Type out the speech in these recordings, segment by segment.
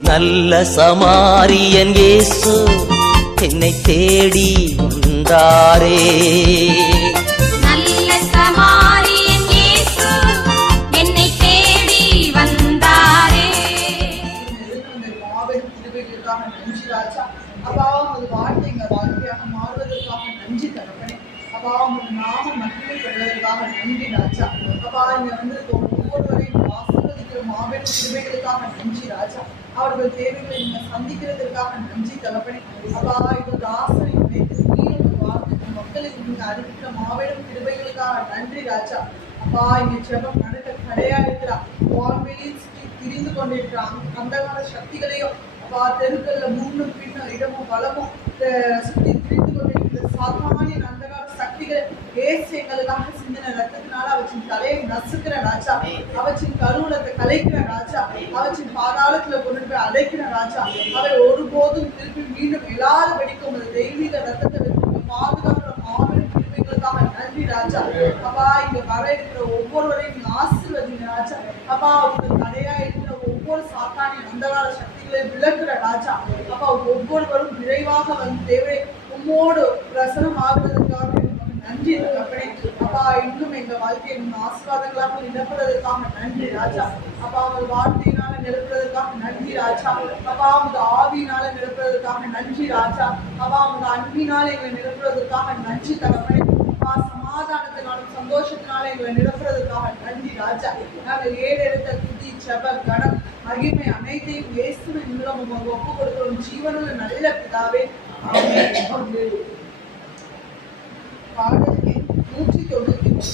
நல்ல சமாரியன் இயேசு என்னை தேடி வந்தாரே. நல்ல சமாரியன் இயேசு என்னை தேடி வந்தாரே. மாபெரும் கிருபைகளுக்காக நன்றி ராஜா. அப்பா உமது வார்த்தை எங்கள் வாழ்க்கையாக மாறுவதற்காக நன்றி தகப்பனே. அப்பா உமது நாமம் மகிமைப்படுவதற்காக நன்றி ராஜா. அப்பா இங்க வந்து ஒவ்வொருவரையும் ஆசீர்வதிக்கிற மாபெரும் கிருபைகளுக்காக நன்றி ராஜா. அவர்கள் தேவைகளை நீங்க சந்திக்கிறதற்காக நன்றி தகப்பனே. அப்பா இந்த தாசனை வைத்து நீங்க வார்த்தை மக்களுக்கு நீங்க அறிவிக்கிற மாபெரும் கிருபைகளுக்காக நன்றி ராஜா. அப்பா இங்க ஜெபம் நடக்க தடையா இருக்கிறா வான்வெளியில் திரிந்து கொண்டிருக்கிறான் அந்தகார சக்திகளையும் அப்பா தெருக்கல்ல முன்னும் பின்னும் இடமும் வளமும் சுத்தி திரிந்து கொண்டிருக்கிற சாத்தானிய அந்தகார சக்திகளை ஏசு எங்களுக்காக சிந்தின ரத்தத்தினால அவற்றின் தலையை நசுக்கிற ராஜா, அவற்றின் கருவூலத்தை கலைக்கிற ராஜா, அவற்றின் பாதாளத்துல கொண்டு போய் அழைக்கிற ராஜா. அவை ஒருபோதும் திருப்பி மீண்டும் எல்லாரும் வெடிக்கும் ஒரு தெய்வீக ரத்தத்தை பாதுகாக்கிற மாபெரும் கிருபைகளுக்காக நன்றி ராஜா. அப்பா இங்க வர இருக்கிற ஒவ்வொருவரையும் நீங்க ஆசீர்வதிங்க ராஜா. அப்பா அவங்க தடையா இருக்கிற ஒவ்வொரு சாத்தானின் அந்தகார சக்திகளை விளக்குற ராஜா. அப்பா ஒவ்வொருவரும் விரைவாக வந்து தேவை உம்மோடு பிரசனம் ஆகுவதற்காக நன்றி தகப்பனே. அப்பா இன்னும் எங்க வாழ்க்கையை ஆசீர்வாதங்களாக நிரப்புறதுக்காக நன்றி ராஜா. அப்பா அவங்க வார்த்தையினால நிரப்புறதுக்காக நன்றி ராஜா. அப்பா அவங்க ஆவியினால நிரப்புறதுக்காக நன்றி ராஜா. அப்பா அவங்க அன்பினால எங்களை நிரப்புறதுக்காக நன்றி தகப்பனே. அப்பா சமாதானத்தினாலும் சந்தோஷத்தினால எங்களை நிரப்புறதுக்காக நன்றி ராஜா. நாங்கள் ஏறெடுத்த துதி ஜெப கணம் மகிமை அனைத்தையும் இயேசுவின் மூலம் உமக்கு ஒப்பு கொடுக்கிறோம் ஜீவனுள்ள நல்ல பிதாவே. ஆமென். பாடல் எண் 193.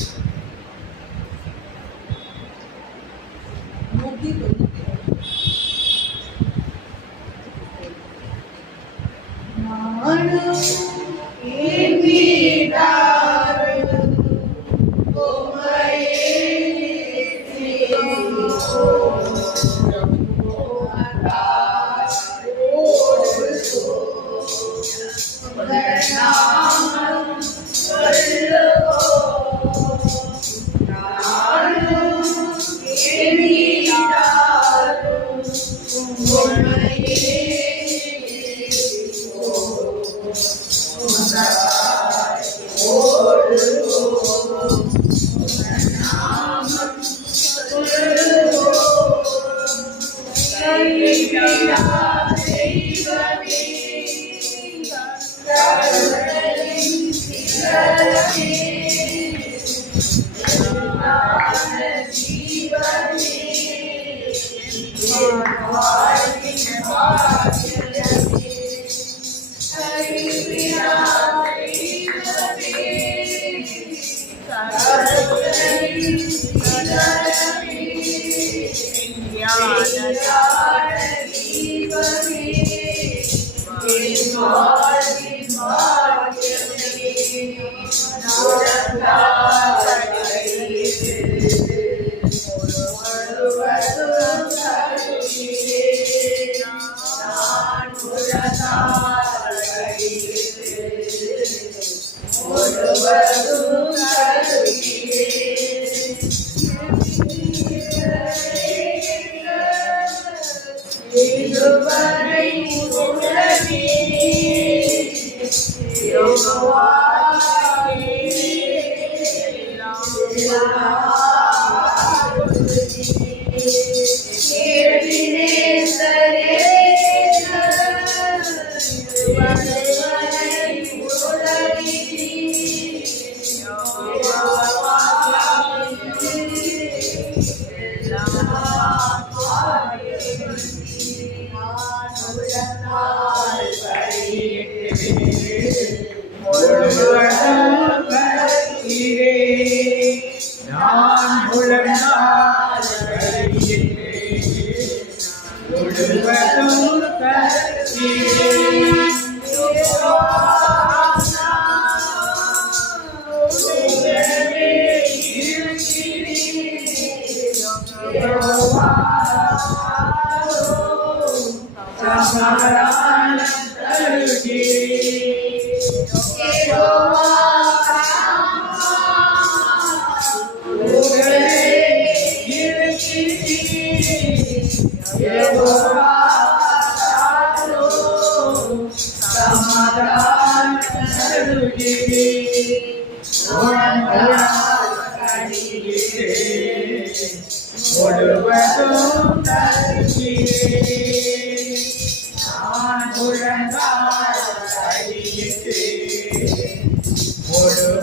Yehovah நான் முழங்கால் படியிட்டு முழுவதும்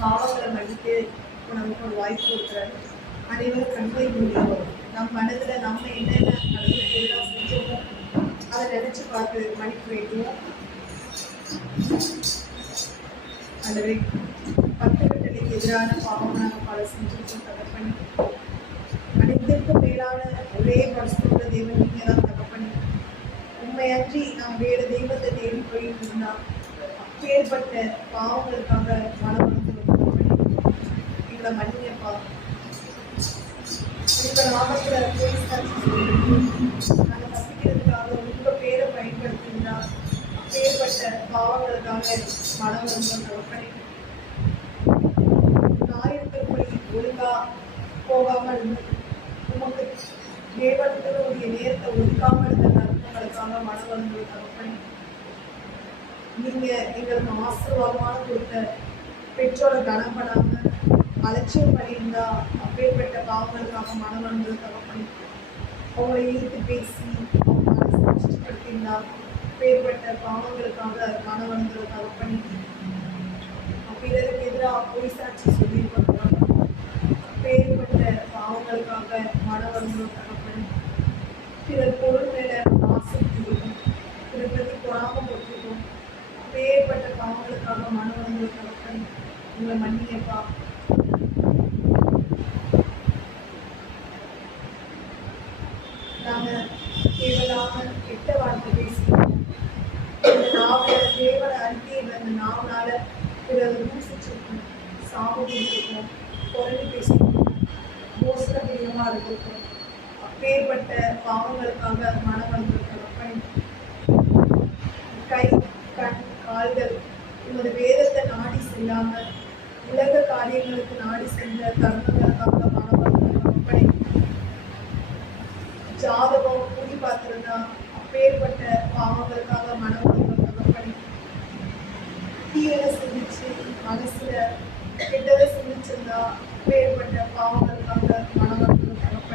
பாவங்களை மன்னித்து நமக்கு ஒரு வாய்ப்பு கொடுக்குறாரு. அனைவரும் கண்களை மூடியோம். நம் மனதில் நம்ம என்னென்ன கடவுளுக்கு எதிராக செஞ்சோமோ அதை நினைச்சு பார்த்து மன்னிப்பு வேண்டுவோம். அல்லவே 10 கட்டளைக்கு எதிரான பாவம் நாங்கள் பல செஞ்சிருக்கோம் தகப்பனே. அனைத்திற்கும் மேலான ஒரே பரிசுத்த தேவன் நீங்க தான் தகப்பனே. உண்மையன்றி நாம் வேறு தெய்வத்தை தேடி போயிட்டு இருந்தால் அப்பேற்பட்ட பாவங்களுக்காக மனம் எங்களை மன்னியப்பா. உங்க நாமத்துல நாங்கள் தப்பிக்கிறதுக்காக உங்க பேரை பயன்படுத்தினா அப்பேற்பட்ட பாவங்களுக்காக மனம் வந்து தகப்பனே. ஞாயிற்றுப்படி ஒழுங்கா போகாமல் உமக்கு தேவனுடைய நேரத்தை ஒதுக்காமல் இருந்த தர்மங்களுக்காக மனம் வந்து தகப்பனே. நீங்க எங்களுக்கு ஆசீர்வாதமான கொடுத்த பெற்றோரை கனம் பண்ணாம அலட்சியம் பண்ணியிருந்தா அப்பேற்பட்ட பாவங்களுக்காக மனம் வந்து தகப்பனே. அவங்களை இழுத்து பேசி அவங்க மனசை கஷ்டப்படுத்தியிருந்தா அப்பேற்பட்ட பாவங்களுக்காக மனம் வந்து தகப்பனே. பிறருக்கு எதிராக பொய் சாட்சி சொல்லியிருப்பாங்க அப்பேற்பட்ட பாவங்களுக்காக மனம் வந்து தகப்பனே. பிறர் பொருள் மேல ஆசை இருக்கும், பிறர் பற்றி பொறாமல் போட்டிருக்கும் அப்பேற்பட்ட பாவங்களுக்காக மனம் வந்து தகப்பனே. உங்களை மன்னியப்பா. நாங்கள் தேவையில்லாம கெட்ட வார்த்தை பேசிக்கிறோம். இந்த நாவல தேவனை அறிக்கை அந்த நாவனால பிறகு தூசிச்சிருக்கோம், சாபம் இருக்கோம், குரலி பேசிருக்கோம், மோச பிரியமாக இருந்திருக்கோம். அப்பேற்பட்ட பாவங்களுக்காக மனம் வந்திருக்கிறோம். கை கண் கால்கள் உமது வேதத்தை நாடி செல்லாம உலக காரியங்களுக்கு நாடி சென்ற தருணங்களுக்காக மனம் வந்திருக்கிறோம். ஜாதகம் கூடி பார்த்திருந்தா அப்பேற்பட்ட பாவங்களுக்காக மனம் வந்திருக்கிறோம். தீயதை சிந்திச்சு மனசுல கெட்டதை சிந்திச்சிருந்தா அப்பேற்பட்ட பாவங்களுக்காக மனம் வந்திருக்கிறோம்.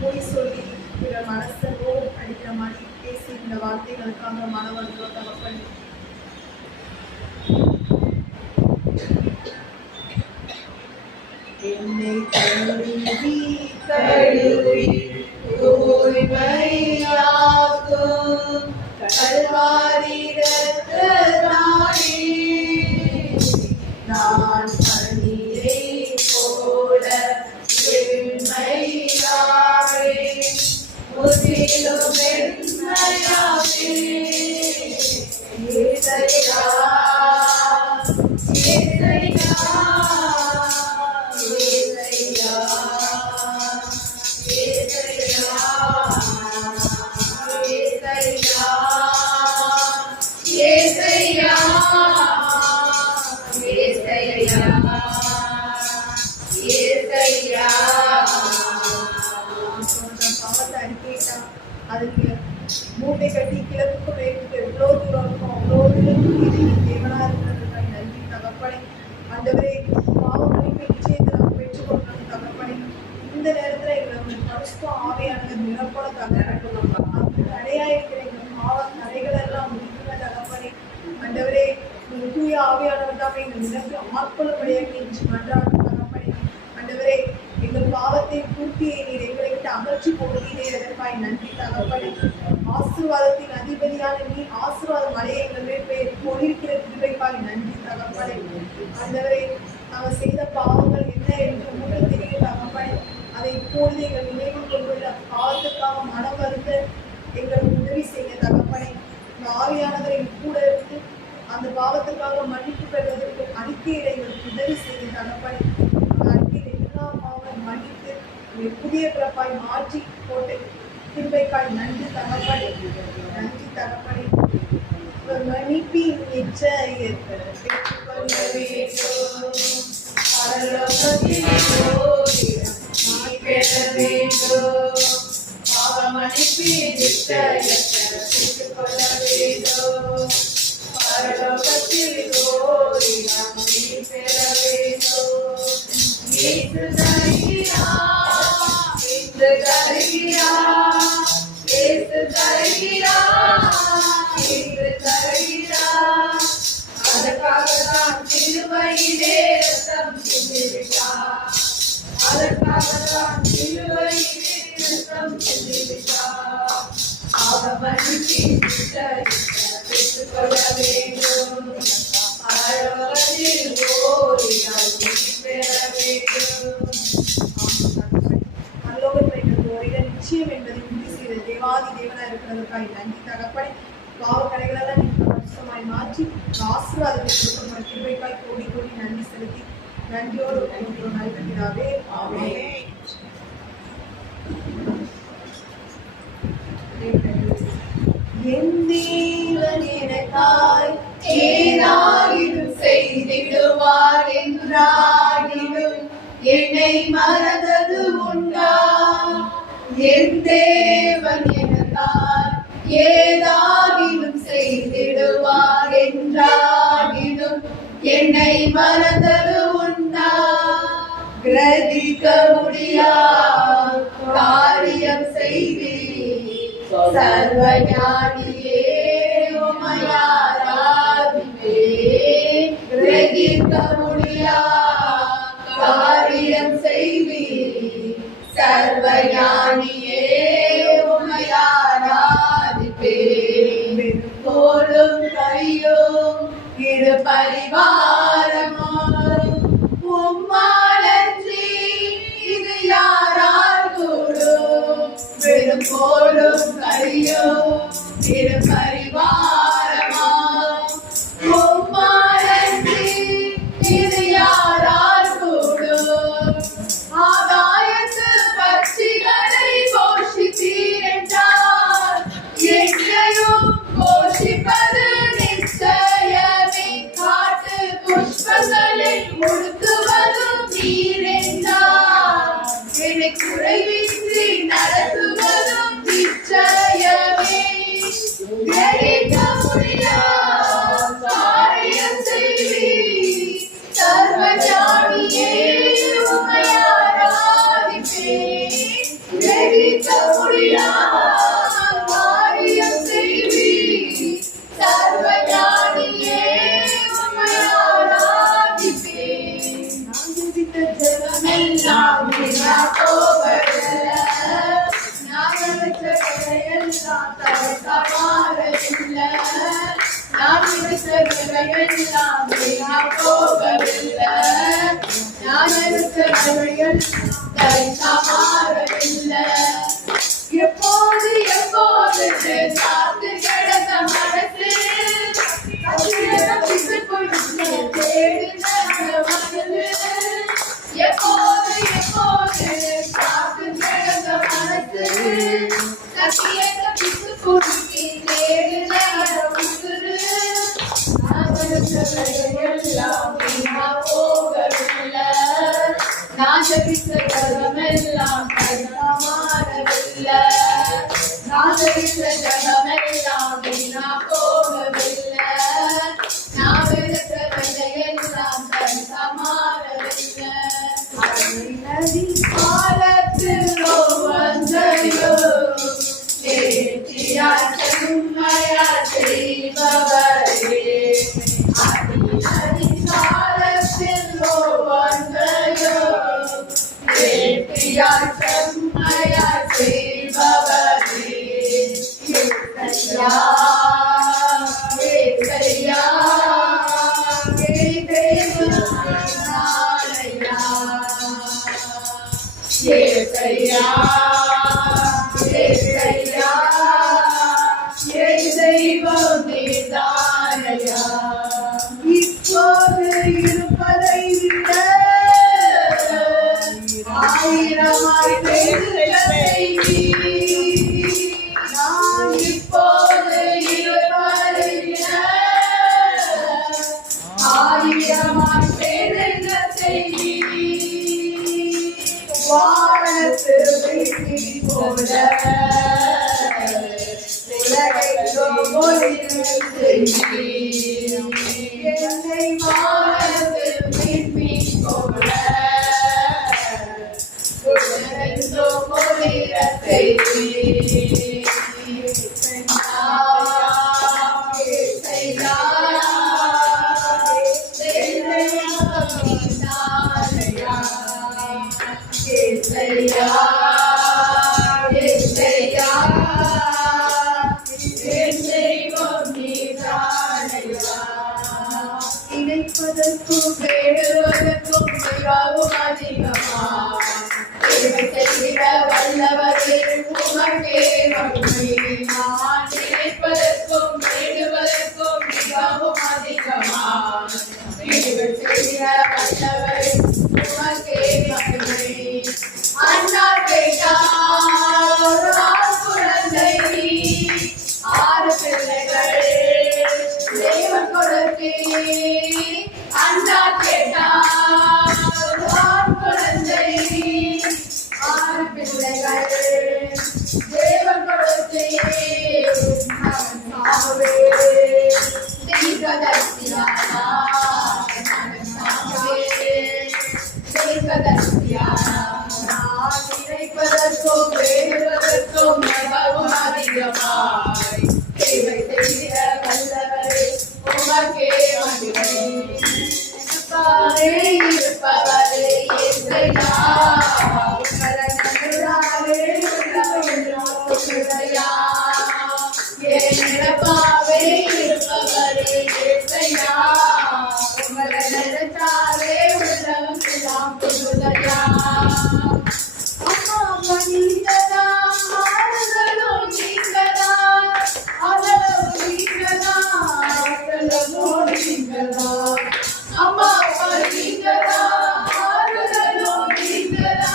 பொய் சொல்லி பிற மனசை நோவு அடிக்கிற மாதிரி பேசி இந்த வார்த்தைகளுக்காக மனம் வந்து தகப்பன். என்னை தழுவி தழுவி தூய்மையாக்கும் கல்வாரி ரத்தத்தாலே நான் பணியை போல வெண்மையாவே முற்றிலும் வெண்மையாவே. ஏசையா ஏசையா அதுக்கு மூட்டை கட்டி கிழக்குக்கு மேற்கு எவ்வளோ தூரம் இருக்கும் அவ்வளோ தூரம் என்று மன்றாடும் தகப்பனே. ஆண்டவரே, எங்கள் பாவத்தை பூர்த்தியை நீர் எங்களை விட்டு அகற்றி போகிறீரே, அதற்காய் நன்றி தகப்பனே. ஆசீர்வாதத்தின் அதிபதியான நீர் ஆசீர்வாத மலையை எங்கள் மேல் பொழிக்கிற கிருபைக்காய் நன்றி தகப்பனே. ஆண்டவரே, நாங்கள் செய்த பாவங்கள் என்ன என்று உங்களுக்கு தெரியும் தகப்பனே. அதை இப்பொழுது எங்கள் நினைவு கொண்டுள்ள பாவத்துக்காக மனம் வருந்த எங்களுக்கு உதவி செய்ய தகப்பனே. இந்த ஆவியானவரை கூட இருந்து அந்த பாவத்துக்காக மன்னிப்பு பெறுவதற்கு அறிக்கையிட எங்களுக்கு உதவி செய்ய தகப்பனே. அந்த அறிக்கையில் எல்லா பாவம் மன்னித்து புதிய பிறப்பாய் மாற்றி போட்டு கிருபைக்காய் நன்றி தகப்பனே. நன்றி தகப்பனே. மன்னிப்பின் நிச்சயத்தை பெற்றுக்கொள்ள வேண்டும். பரலோகத்தில் பெற வேண்டும். பாவ மன்னிப்பின் நிச்சயத்தை பெற்றுக்கொள்ள வேண்டும். பரலோகத்தில் பெற வேண்டும். இயேசு தருகிறார், இயேசு தருகிறார், இயேசு தருகிறார், இயேசு தருகிறார். அதற்காகத்தான் சிலுவையிலே ரத்தம் சிந்திவிட்டார். அதற்காகத்தான் சிலுவையிலே ரத்தம் சிந்திவிட்டார். அவர் மன்னிப்பின் நிச்சயத்தை பெற்றுக்கொள்ள வேண்டும். பரலோகத்தில் ஓரினால் பெற வேண்டும். பரலோகத்தில் எங்களுக்கு ஓரிடம் நிச்சயம் என்பதை உறுதி செய்த தேவாதி தேவனாய் இருக்கிறதற்காக நன்றி தகப்பனே. பாவ கரைகளெல்லாம் நீங்கள் பரிசுத்தமாய் மாற்றி ஆசீர்வாதத்தை கொடுக்கும் கிருபைக்காய் கோடி கோடி நன்றி செலுத்தி நன்றியோடு நல்கிறாவே. ஆமென். என் தேவன் எனக்காய் ஏதாயினும் செய்திடுவார் என்றாகிலும் என்னை மறந்தது உண்டா? என் தேவன் எனக்காய் ஏதாகிலும் செய்திடுவார் என்றாகிலும் என்னை மறந்தது உண்டா? கிரகிக்க முடியாத காரியம் செய்தி சர்வஞானியே உமையாராதிப்பே. கிரகிக்க முடியாத காரியம் செய்தி சர்வஞானியே உமையாராதிப்பே. போலும் கையும் இரு பரிவாரமும் உம்மாலன்றி இது யாரால் கூடும்? வெறும் போலும் கையும் இரு பரிவாரமும் உம்மாலன்றி இது யாரால் கூடும்? ஆகாயத்து பட்சிகளை போஷித்தீர் என்றால் என்னையும் போஷிப்பது நிச்சயமே. காட்டு புஷ்பங்களை உடுத்துவதும் நீர் என்றால் என்னை குறைவின்றி நடத்துவதும் நிச்சயமே. கிரகிக்க முடியாத காரியம் செய்வீர் சர்வஞானியே உமையாராதிப்பேன். கிரகிக்க முடியாத காரியம் செய்வீர் சர்வஞானியே உமையாராதிப்பேன். நான் ஜெபித்த ஜெபமெல்லாம் வீணா போவதில்ல. நான் நினைச்ச கதையெல்லாம் தவறமாறவில்லை. நான் நினைச்ச கதையெல்லாம் வீணா போவதில்லை. நான் நினைச்ச கதையெல்லாம் தவறமாறவில்லை. எப்போது எப்போது காத்து கிடந்த மனசு எப்போது எப்போது காத்து கிடந்த மனசு சத்தியத்தை பிசு குடுக்கி தேடுன உசுறு. எல்லாம் வீணா போகவில்லை. நான் ஜபித்த ஜபமெல்லாம் மாறவில்லை. நான் ஜபித்த ஜபமெல்லாம் வீணா போகவில்லை. நான் விடுத்த விதையெல்லாம் மாறவில்லை. நதி காலத்திலோ வந்தையோ நேர்த்தியா செம்மையா செய்பவரே. நதி காலத்திலோ ஆவியார் செம்மையார் செய்பவரே ஏசையா ஏசையா ஏசையா ஏசையா தெய்வம் நீதானையா இப்போது இருப்பதை விட ஆயிரமாய் பெருக செய்வீர். நான் இப்போது இருப்பதை விட ஆயிரமாய் பெருக செய்வீர். வானத்து வீட்டி போல உலகெங்கும் ஒளிரச் செய்வீர். என்னை வானத்து வீட்டி போல உலகெங்கும் ஒளிரச் செய்வீர். ஏசையா ஏசையா ஏசையா தெய்வம் நீதானையா நினைப்பதற்கும் வேடுவதற்கும் மிகவும் அதிகமா செய்கிற வல்லவரே உமக்கே மகிமை. நான் நினைப்பதற்கும் வேடுவதற்கும் மிகவும் அதிகமா செய்கிற வல்லவரே உமக்கே மகிமை. அண்ணா கேட்டார் ஒரு ஆண் குழந்தை 6 பிள்ளைகள் தேவன் கொடுத்தே. அண்ணா கேட்டார் ஒரு ஆண் குழந்தை 6 பிள்ளைகள் தேவன் கொடுத்தே. அவன் சாவே தீர்க்கதரிசியானா அவன் சாவே தீர்க்கதரிசியானா. நான் நினைப்பதற்கும் வேண்டுவதற்கும் மிகவும் அதிகமாய் சேவை செய்கிற வல்லவரே உமக்கே மகிமை. இருப்பவரே ஏசையா உங்களை நன்றாவே உள்ளவையா. நினைப்பாவே இருப்பவரே ஏசையா உங்களை நினைச்சாவே உள்ளவன் எல்லாம் புதுதையா. அம்மா நீங்கதா ஆறுதலும் நீங்கதா அகலும் நீங்கதா அகலமும் நீங்கதா. அம்மா நீங்கதா ஆறுதலும் நீங்கதா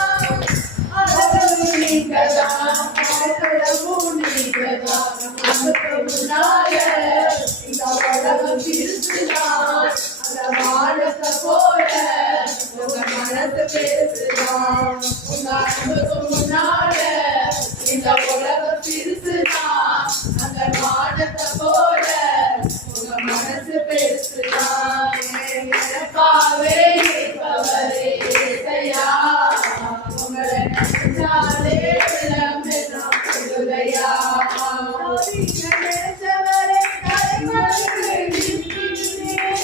அகலும் நீங்கதா அகலமும் நீங்கதா. நமக்கு முன்னால இந்த உலகம் திருச்சுதான் அந்த வானத்தை போல உங்க மனசு பேசுதான். உங்க அன்புக்கு முன்னால இந்த உலகம் திருச்சுதான் அந்த வானத்தை போல உங்க மனசு பேசுதான். நினைப்பாவே இருப்பவரே ஏசையா உங்களை நினைச்சாலே உள்ளம் எல்லாம் புதுதையா. நினைச்சவரே தலைவருக்கு நிற்கிறேன்.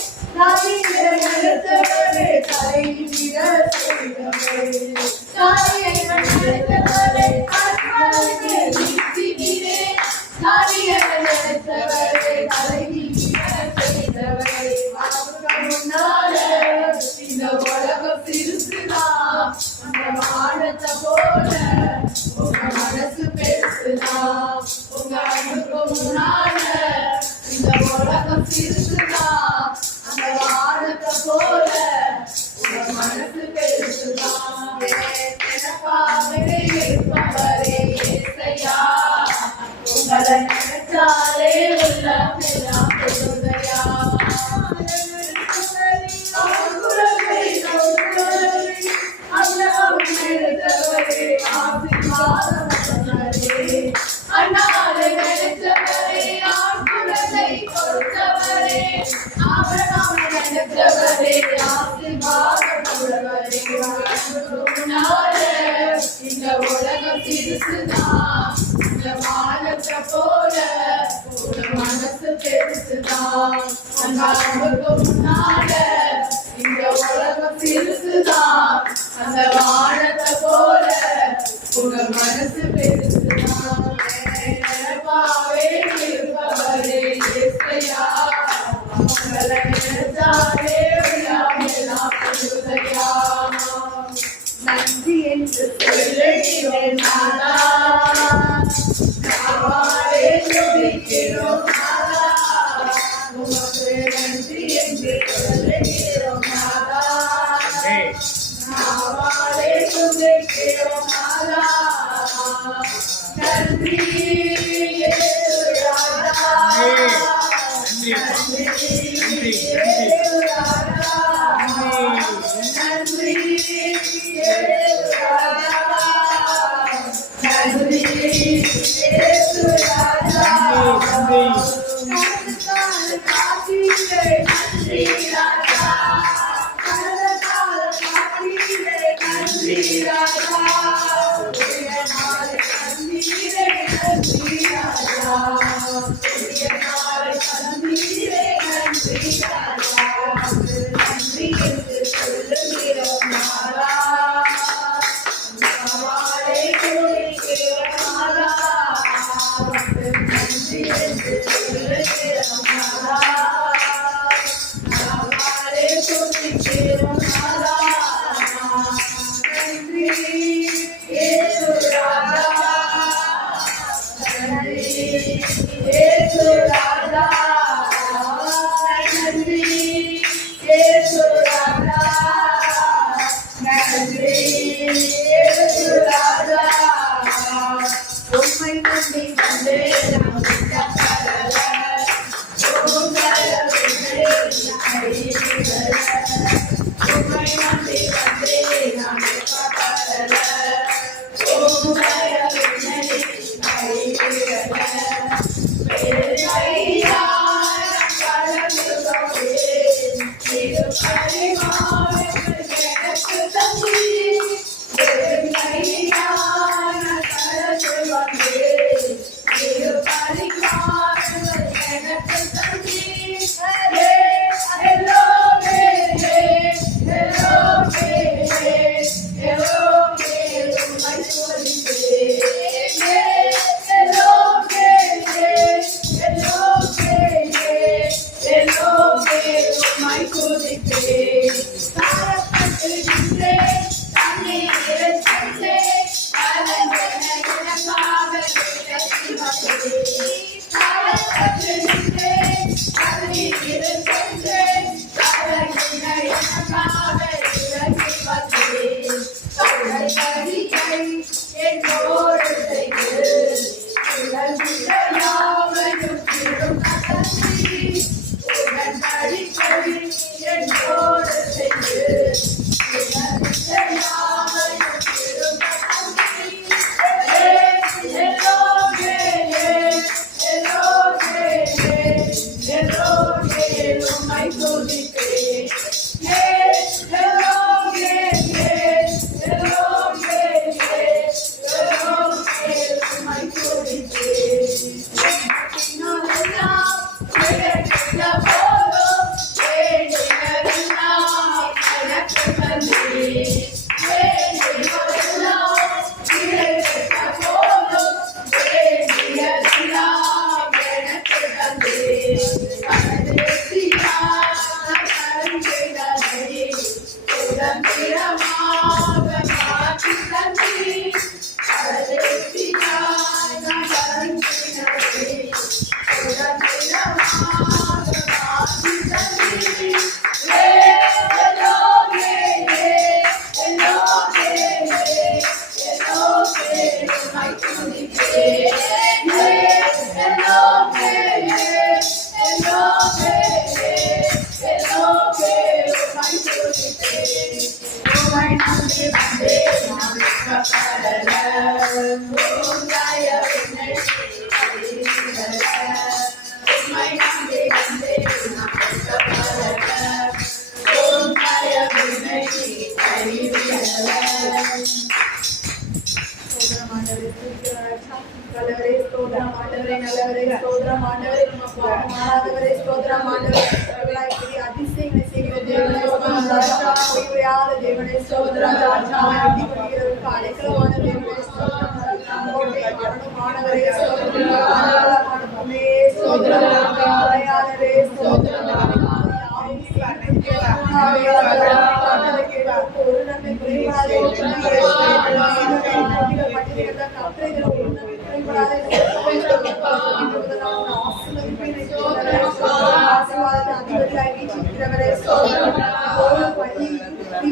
நினைச்சவரே தலைவிட செய்தவரே தாயை நினைத்தவரே அற்புதமே நிற்கிறேன். நினைத்தவரே தலைவிட செய்தவரே அவருக்கு முன்னால இந்த உலகம் சிறுசுதான் அந்த வானத்தை போல உங்க மனசு பேசுதான். உங்க அன்புக்கு முன்னால இந்த உலகம் சிறுசுதான் அந்த வானத்தை போல உங்க மனசு பேசுதான். நினைப்பாவே இருப்பவரே ஏசையா உங்களை நினைச்சாலே உள்ளம் எல்லாம் புதுதையா. அண்ணாவை நினைச்சவரே ஆண்குழந்தை கொடுத்தவரே அவனாவை நினைச்சவரே ஆசீர்வாதம் உள்ளவரே. இந்த உலகம் சிறுசுதான் இந்த வானத்தை போல உங்க மனசு பெருசுதான். அந்த அன்புக்கு முன்னால இந்த உலகம் சிறுசுதான் அந்த வானத்தை போல நன்றி இயேசு ராஜா நன்றி இயேசு ராஜா நன்றி இயேசு ராஜா நன்றி இயேசு ராஜா கருத்தால் காத்தீரே நன்றி ராஜா கருத்தால் காத்தீரே நன்றி ராஜா உயர்நாள் கண்ணீரே நன்றி ராஜா உயர்நாள் கண்ணீரே நன்றி ராஜா நன்றி என்று சொல்லுகிறோம் நாளா நாளை குறிக்கிறோம் நாளா நன்றி என்று சொல்லுகிறோம் நாளா நாளை குறிக்கிறோம் நாளா நன்றி இயேசு ராஜா நன்றி இயேசு ராஜா நன்றி இயேசு ராஜா நன்றி இயேசு ராஜா உம்மை நம்பி வந்தேன் நான் விட்டப்படல உம்மை நம்பி வந்தேன் நான் விட்டப்படல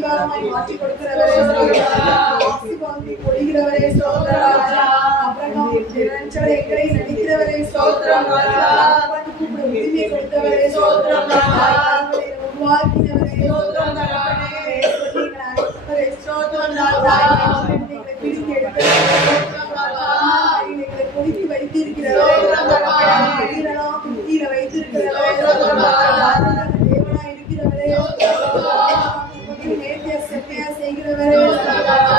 அதிகாரமாய் மாற்றி கொடுக்கிறவரே ஆசீர்வாதத்தை பொழிகிறவரே ஸ்தோத்திரம் ராஜா. அபிரகாம் நிரஞ்சர எங்களை நடிக்கிறவரே ஸ்தோத்திரம் ராஜா. கூப்பிட உரிமை கொடுத்தவரே ஸ்தோத்திரம் ராஜா. உருவாக்கினவரே ஸ்தோத்திரம் தகப்பனே. எங்களை அழைத்தவரே ஸ்தோத்திரம் ராஜா. எங்களை பிடித்து எடுக்கிறவரே ஸ்தோத்திரம் ராஜா. எங்களை பொறுக்கி வைத்திருக்கிறவரே ஸ்தோத்திரம் தகப்பனே. வீரலாம் புத்தியில வைத்திருக்கிறவரே ஸ்தோத்திரம் ராஜா. தேவனா இருக்கிறவரே ஸ்தோத்திரம் ராஜா. நேர்த்தியா செம்மையா செய்கிறவரே ஸ்தோத்திரம் ராஜா.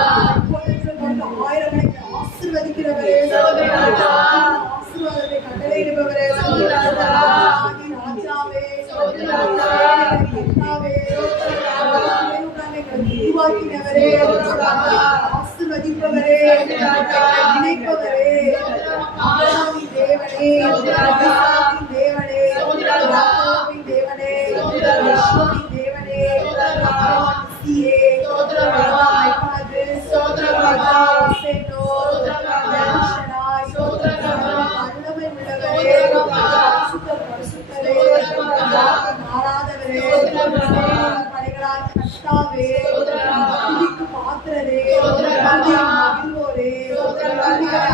ஆயிரக்கணக்கில் ஆசீர்வதிக்கிறவரே ஸ்தோத்திரம் ராஜா. ஆசீர்வாதத்தை கட்டளையிடுபவரே ஸ்தோத்திரம் ராஜா. ராஜாவே ஸ்தோத்திரம் ராஜா. கர்த்தாவே ஸ்தோத்திரம் ராஜா. எங்களை உருவாக்கினவரே ஸ்தோத்திரம் ராஜா. ஆசீர்வதிப்பவரே ஸ்தோத்திரம் ராஜா. இணைப்பவரே ஆவியின் தேவனே ஈசாக்கின் தேவனே யாக்கோபின் தேவனே யெகோவாவின் தேவனே சியே ஸ்தோத்திரம் ராஜா. மைகாது ஸ்தோத்திரம் ராஜா. சேனோ ஸ்தோத்திரம் ராஜா. ஷனாய் ஸ்தோத்திரம் ராஜா. வல்லமை உள்ளவரே பரிசுத்தரே மாறாதவரே படைகளால் கர்த்தாவே துதிக்கு பாத்திரரே மகிழ்வோரே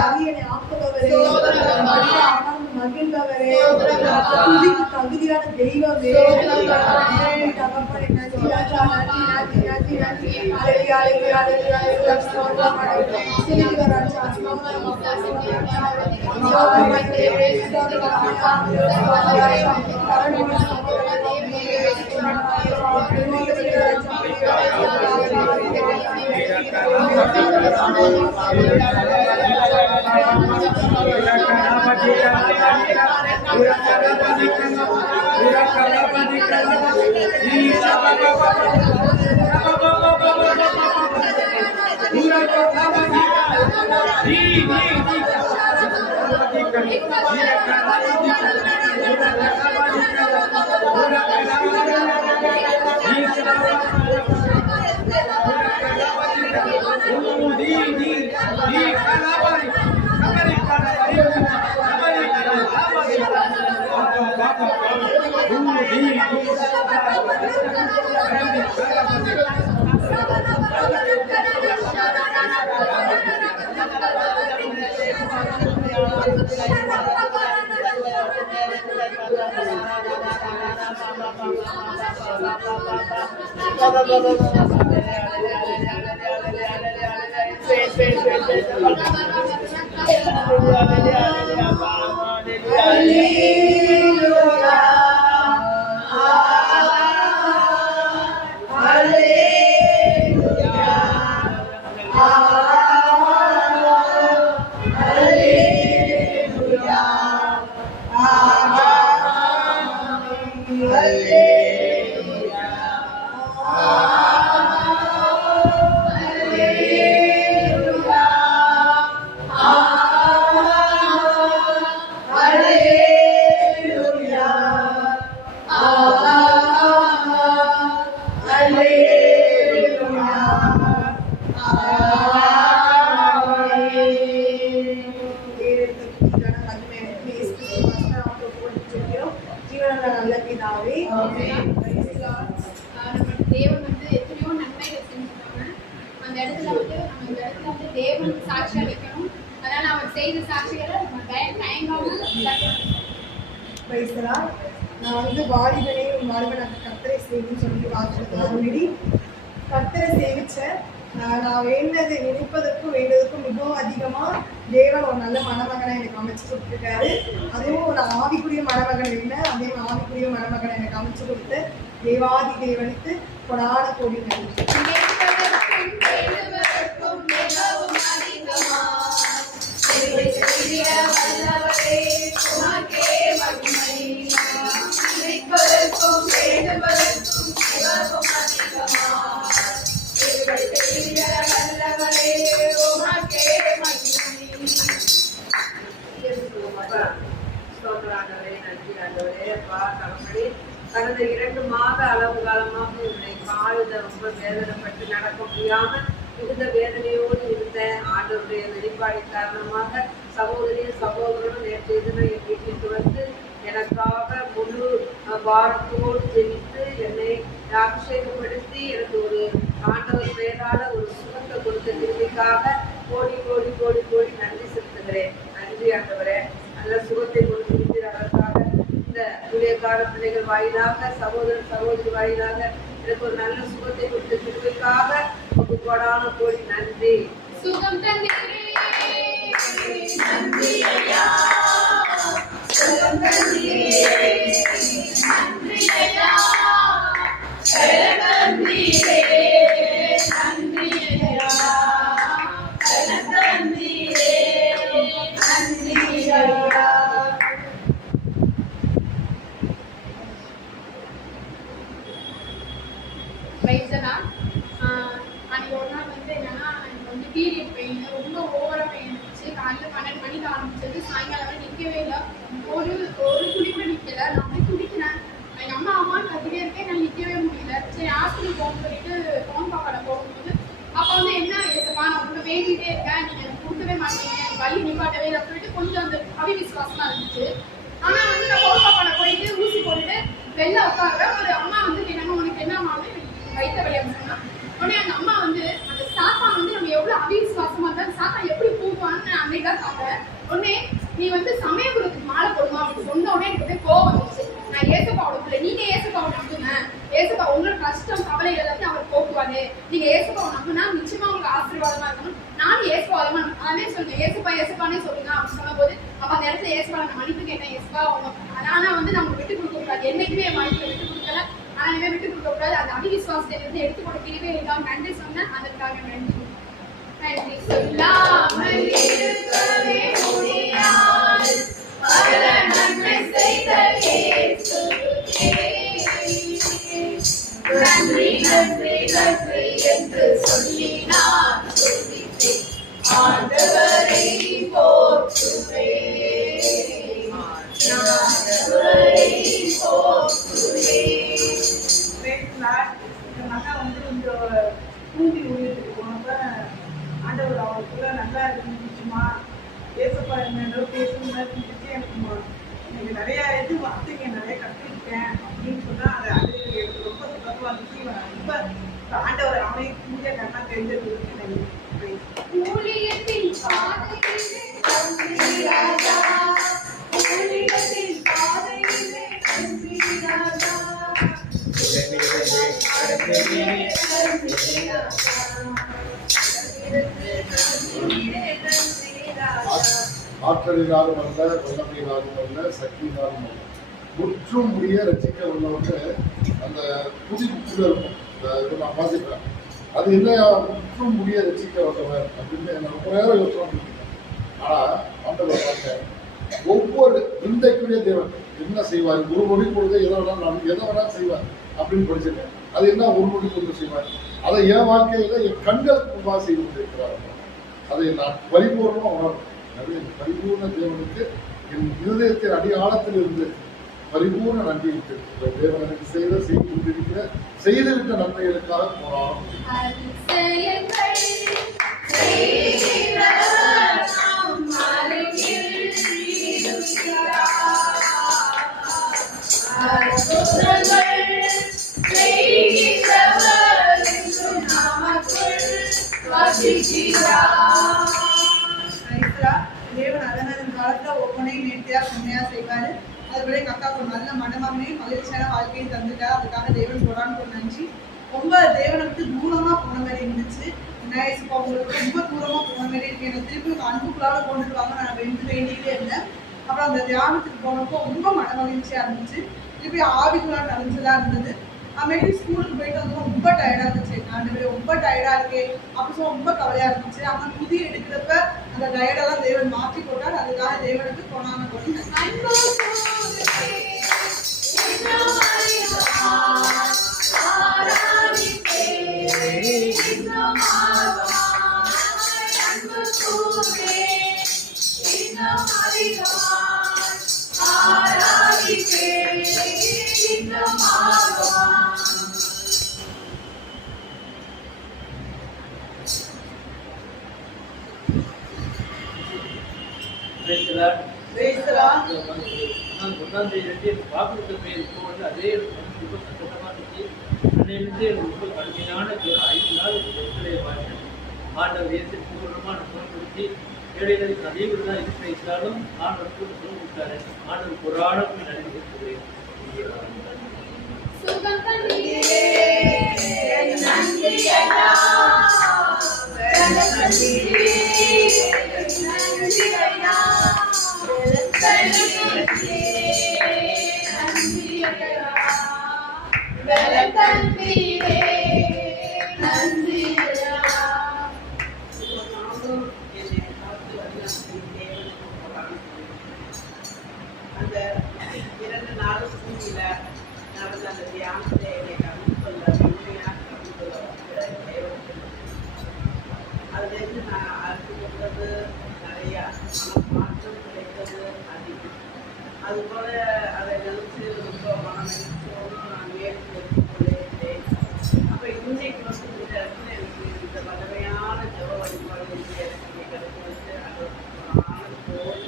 அரியணை ஆக்குபவரே மகிழ்பவரே துதிக்கு தகுதியான தெய்வமே தகப்பனே. நன்றி ராஜா. நன்றி நன்றி நன்றி நன்றி. அலையா அலையா அலையா அலையா ஸ்தோத்திரம் சிரிக்கிற ராஜா. தேவன் வந்து எத்தனையோ நன்மைகள் செஞ்சுட்டாங்க. அந்த இடத்துல வந்து தேவன் சாட்சியா வைக்கணும். அதனால அவர் செய்த சாட்சிகளை நம்ம தயங்காம பேசலாம். நான் வந்து வாலிபனே உன் வாலிபன் கர்த்தரை சேவின்னு சொல்லி ஆல்ரெடி கர்த்தரை சேவிச்சேன். நான் வேண்டது நினைப்பதற்கும் வேண்டதுக்கும் மிகவும் அதிகமாக தேவன் ஒரு நல்ல மணமகனை எனக்கு அமைச்சு கொடுத்துருக்காரு. அதுவும் ஒரு ஆவிக்குரிய மணமகன் வேணும். அதே ஆவிக்குரிய மணமகனை எனக்கு அமைச்சு கொடுத்து தேவாதி தேவனுக்கு கொடான கோடி நன்றி. கடந்த 2 மாத அளவு காலமாக என்னுடைய காலில் ரொம்ப வேதனைப்பட்டு நடக்க முடியாம மிகுந்த வேதனையோடு இருந்த ஆண்டவருடைய வெளிப்பாடு காரணமாக சகோதரியும் சகோதரனும் நேற்று தினம் என் வீட்டுக்கு வந்து எனக்காக முழு வாரத்தோடு ஜெபித்து என்னை அபிஷேகப்படுத்தி எனக்கு ஒரு ஆண்டவர் பேரால ஒரு சுகத்தை கொடுத்த கிருபைக்காக கோடி கோடி கோடி கோடி நன்றி செலுத்துகிறேன். நன்றி ஆண்டவரே, நல்ல சுகத்தை கொடுத்திருக்கிற அதற்காக இந்த ஊழியக்கார பிள்ளைகள் வாயிலாக சகோதரர் சகோதரி வாயிலாக எனக்கு ஒரு நல்ல சுகத்தை கொடுத்த கிருபைக்காக உங்களுக்கு கோடான கோடி நன்றி. சுகம் தந்தீரே நன்றி ஐயா, சுகம் தந்தீரே நன்றி ஐயா, நன்றி நன்றி ஐயா, நன்றி நன்றி ஐயா. அன்னைக்கு ஒரு நாள் வந்து என்னன்னா எனக்கு வந்து பீரியட் பெயின் ரொம்ப ஓவரா பெயின் இருந்துச்சு. காலையில் 12 மணிக்கு ஆரம்பிச்சது, சாயங்காலம் வரை நிற்கவே இல்லை. ஒரு துளி கூட நிற்கல. நான் அப்படியே துடிக்கிறேன். எங்கள் அம்மா அம்மான்னு கத்திட்டே இருக்கேன், என்னால் நிற்கவே முடியல. சரி ஹாஸ்பிட்டல் போகணும்னு சொல்லிட்டு பாப்பாவோட போகும்போது அப்போ வந்து என்ன ஏசப்பா நான் உங்களை வேண்டிகிட்டே இருக்கேன், நீங்கள் எனக்கு கொடுக்கவே மாட்டீங்க, எனக்கு வலி நிப்பாட்டவே இல்லை சொல்லிட்டு கொஞ்சம் அந்த அவிவிசுவாசமாக இருந்துச்சு. ஆனால் வந்து நான் பாப்பாவோட போயிட்டு ஊசி போட்டுட்டு வெளில உட்காடுறேன். ஒரு அம்மா வந்து என்னன்னா உனக்கு என்ன ஆமான்னு வயிற்ற வழியாக சொன்னா. உடனே அந்த அம்மா வந்து அந்த சாத்தா வந்து நம்ம எவ்வளோ அவிவிசுவாசமா இருந்தால் சாத்தா எப்படி போகுவான்னு அன்னைக்கு தான் பார்த்தேன். உடனே நீ வந்து சமயபுரத்துக்கு மாலை போடுமா அப்படின்னு சொன்ன உடனே எனக்கு வந்து கோவம் வந்துச்சு. நான் ஏசப்பாவோட பிள்ளை, நீங்க ஏசப்பாவை நம்புங்க, ஏசப்பா உங்களோட கஷ்டம் கவலை எல்லாத்தையும் அவர் போக்குவாரு, நீங்க ஏசப்பாவை நம்புனா நிச்சயமா உங்களுக்கு ஆசீர்வாதமா இருக்கணும். நானும் ஏசப்பாவதமா அதே சொல்லுங்க, ஏசப்பா ஏசப்பானே சொல்லுங்க அப்படின்னு சொன்ன போது அப்ப அந்த இடத்துல ஏசப்பா நான் மன்னிப்பு கேட்டேன். ஏசப்பா ஆனா வந்து நம்ம விட்டு கொடுக்க கூடாது, என்னைக்குமே என் வாழ்க்கையை விட்டு கொடுக்கல, ஆனா இனிமே விட்டு கொடுக்க கூடாது. அந்த அவிவிசுவாசத்தை வந்து எடுத்து கொடுக்கவே இருக்காங்க. நன்றி சொன்னேன், அதற்காக நன்றி. நன்றி சொல்லாமல் இருக்கவே முடியாது, பல நன்மை செய்த இயேசுவுக்கே நன்றி நன்றி நன்றி என்று சொல்லி நான் துதித்தேன், ஆண்டவரை போற்றுவேன், ஆண்டவரை போற்றுவேன். இந்த மகன் வந்து இந்த பூந்தி ஊழியத்துக்கு போனப்ப ஆண்டவர் அவருக்குள்ள நல்லா இருந்துச்சுமா, ஏசப்பா என்ன பேசுனா இருந்துச்சு, எனக்கு நிறைய இது வார்த்தைங்க நிறைய கற்றுக்கிட்டேன் அப்படின்னு சொன்னா அது எனக்கு ரொம்ப சுலபமாக இருந்துச்சு. ரொம்ப ஆண்டவர் அவனை பூஜை கண்ணா தெரிஞ்சது ஊழியத்தின் பாதையிலே நன்றி ராஜா, ஊழியத்தின் பாதையிலே நன்றி ராஜா, ஆற்றலினாலும் அல்ல, வல்லமையினாலும் அல்ல, சக்தியினாலும் அல்ல, முற்றும் முடிய ரசிக்க உள்ளவங்க அந்த புதி புக்குல இருக்கும். நான் வாசிப்பேன், அது என்ன முற்றும் முடிய ரசிக்க வந்தவர் அப்படின்னு நான் ரொம்ப நேரம் யோசனை பண்ணிருக்கேன். ஆனால் ஆண்டவர் பார்க்க ஒவ்வொரு இன்றைக்குரிய தேவன் என்ன செய்வார், ஒரு மொழி பொழுது எதை வேணாலும் செய்வார் அப்படின்னு படிச்சிருக்கேன். அது என்ன ஒரு மொழி பொழுது செய்வார், அதை என் வாழ்க்கையில என் கண்களுக்கு முன்பாக செய்து கொண்டிருக்கிறார். அதை நான் பரிபூர்ணமாக உணர்றேன். அது பரிபூர்ண தேவனுக்கு என் இருதயத்தின் அடியாளத்தில் இருந்து பரிபூர்ண நன்றி இருக்கிறது. தேவன் எனக்கு செய்து கொண்டிருக்கிற செய்துவிட்ட நன்மைகளுக்காக போராடும். தேவன் அதனதன் காலத்துல ஒவ்வொன்றையும் நேர்த்தியா உண்மையா செய்வாரு. அதுபோல எங்க அக்காவுக்கு நல்ல மனமாமையும் மகிழ்ச்சியான வாழ்க்கையை தந்துட்டா, அதுக்காக தேவன் போடான்னு ஒரு நன்றி. ரொம்ப தேவனை விட்டு தூரமா போன மாதிரி இருந்துச்சு. இப்போ அவங்களுக்கு ரொம்ப தூரமா போன மாதிரி இருக்கு. எனக்கு திருப்பி அன்புக்குள்ளால கொண்டுட்டு வாங்க நான் வேண்டிக்கிட்டே இருந்தேன். அப்புறம் அந்த தியானத்துக்கு போனப்போ ரொம்ப மன மகிழ்ச்சியா இருந்துச்சு. திருப்பி ஆவிக்குள்ளால் நடந்துதான் இருந்தது. அன்னைக்கு ஸ்கூலுக்கு போயிட்டு வந்து ரொம்ப டயர்டா இருந்துச்சு. நான் ரொம்ப டயர்டா இருக்கேன் அப்படி சொல்ல ரொம்ப கவலையா இருந்துச்சு. ஆனால் புதி எடுக்கிறப்ப அந்த டயர்டெல்லாம் தேவன் மாற்றி போட்டார். அதுக்காக தேவனுக்கு கொண்டாட ஒன்றாம் தேதி வாக்குறுத்த பெயர் இப்போ வந்து அதே கூட்டமாக இருந்துச்சு. அன்னையிலிருந்து ரொம்ப கடுமையான ஜுரம் 5 நாள் ஒத்துழைய பாருங்க. ஆண்டவர் இயேசு பூர்ணமாக குணப்படுத்தி ஏழைகளுக்கு அதே விட தான் இது பேசினாலும் ஆண்டவர் கூட குணம் கொடுத்தாரு. ஆண்டவர் ஒரு ஆளுக்கு நன்றி கொடுக்கிறேன். அந்த 2 நாள் ஸ்கூலில் நடந்த அந்த தியானத்தை என்னை கலந்து சொல்ல உண்மையாக கலந்து சொல்ல அதுலேருந்து நான் அறிந்து கொண்டது நிறையா மாற்றம் கிடைத்தது அதிகம். அதுபோல் அதை நினைச்சு ரொம்ப மனநிலைச்சோடு நான் வேறு எடுத்துக்கொண்டேன். அப்போ இன்னைக்கு வந்து இந்த இடத்துல எனக்கு இந்த வலிமையான ஜெப வழிபாடு எனக்கு கிடைத்து வச்சு அது ஒரு ஆள் போல்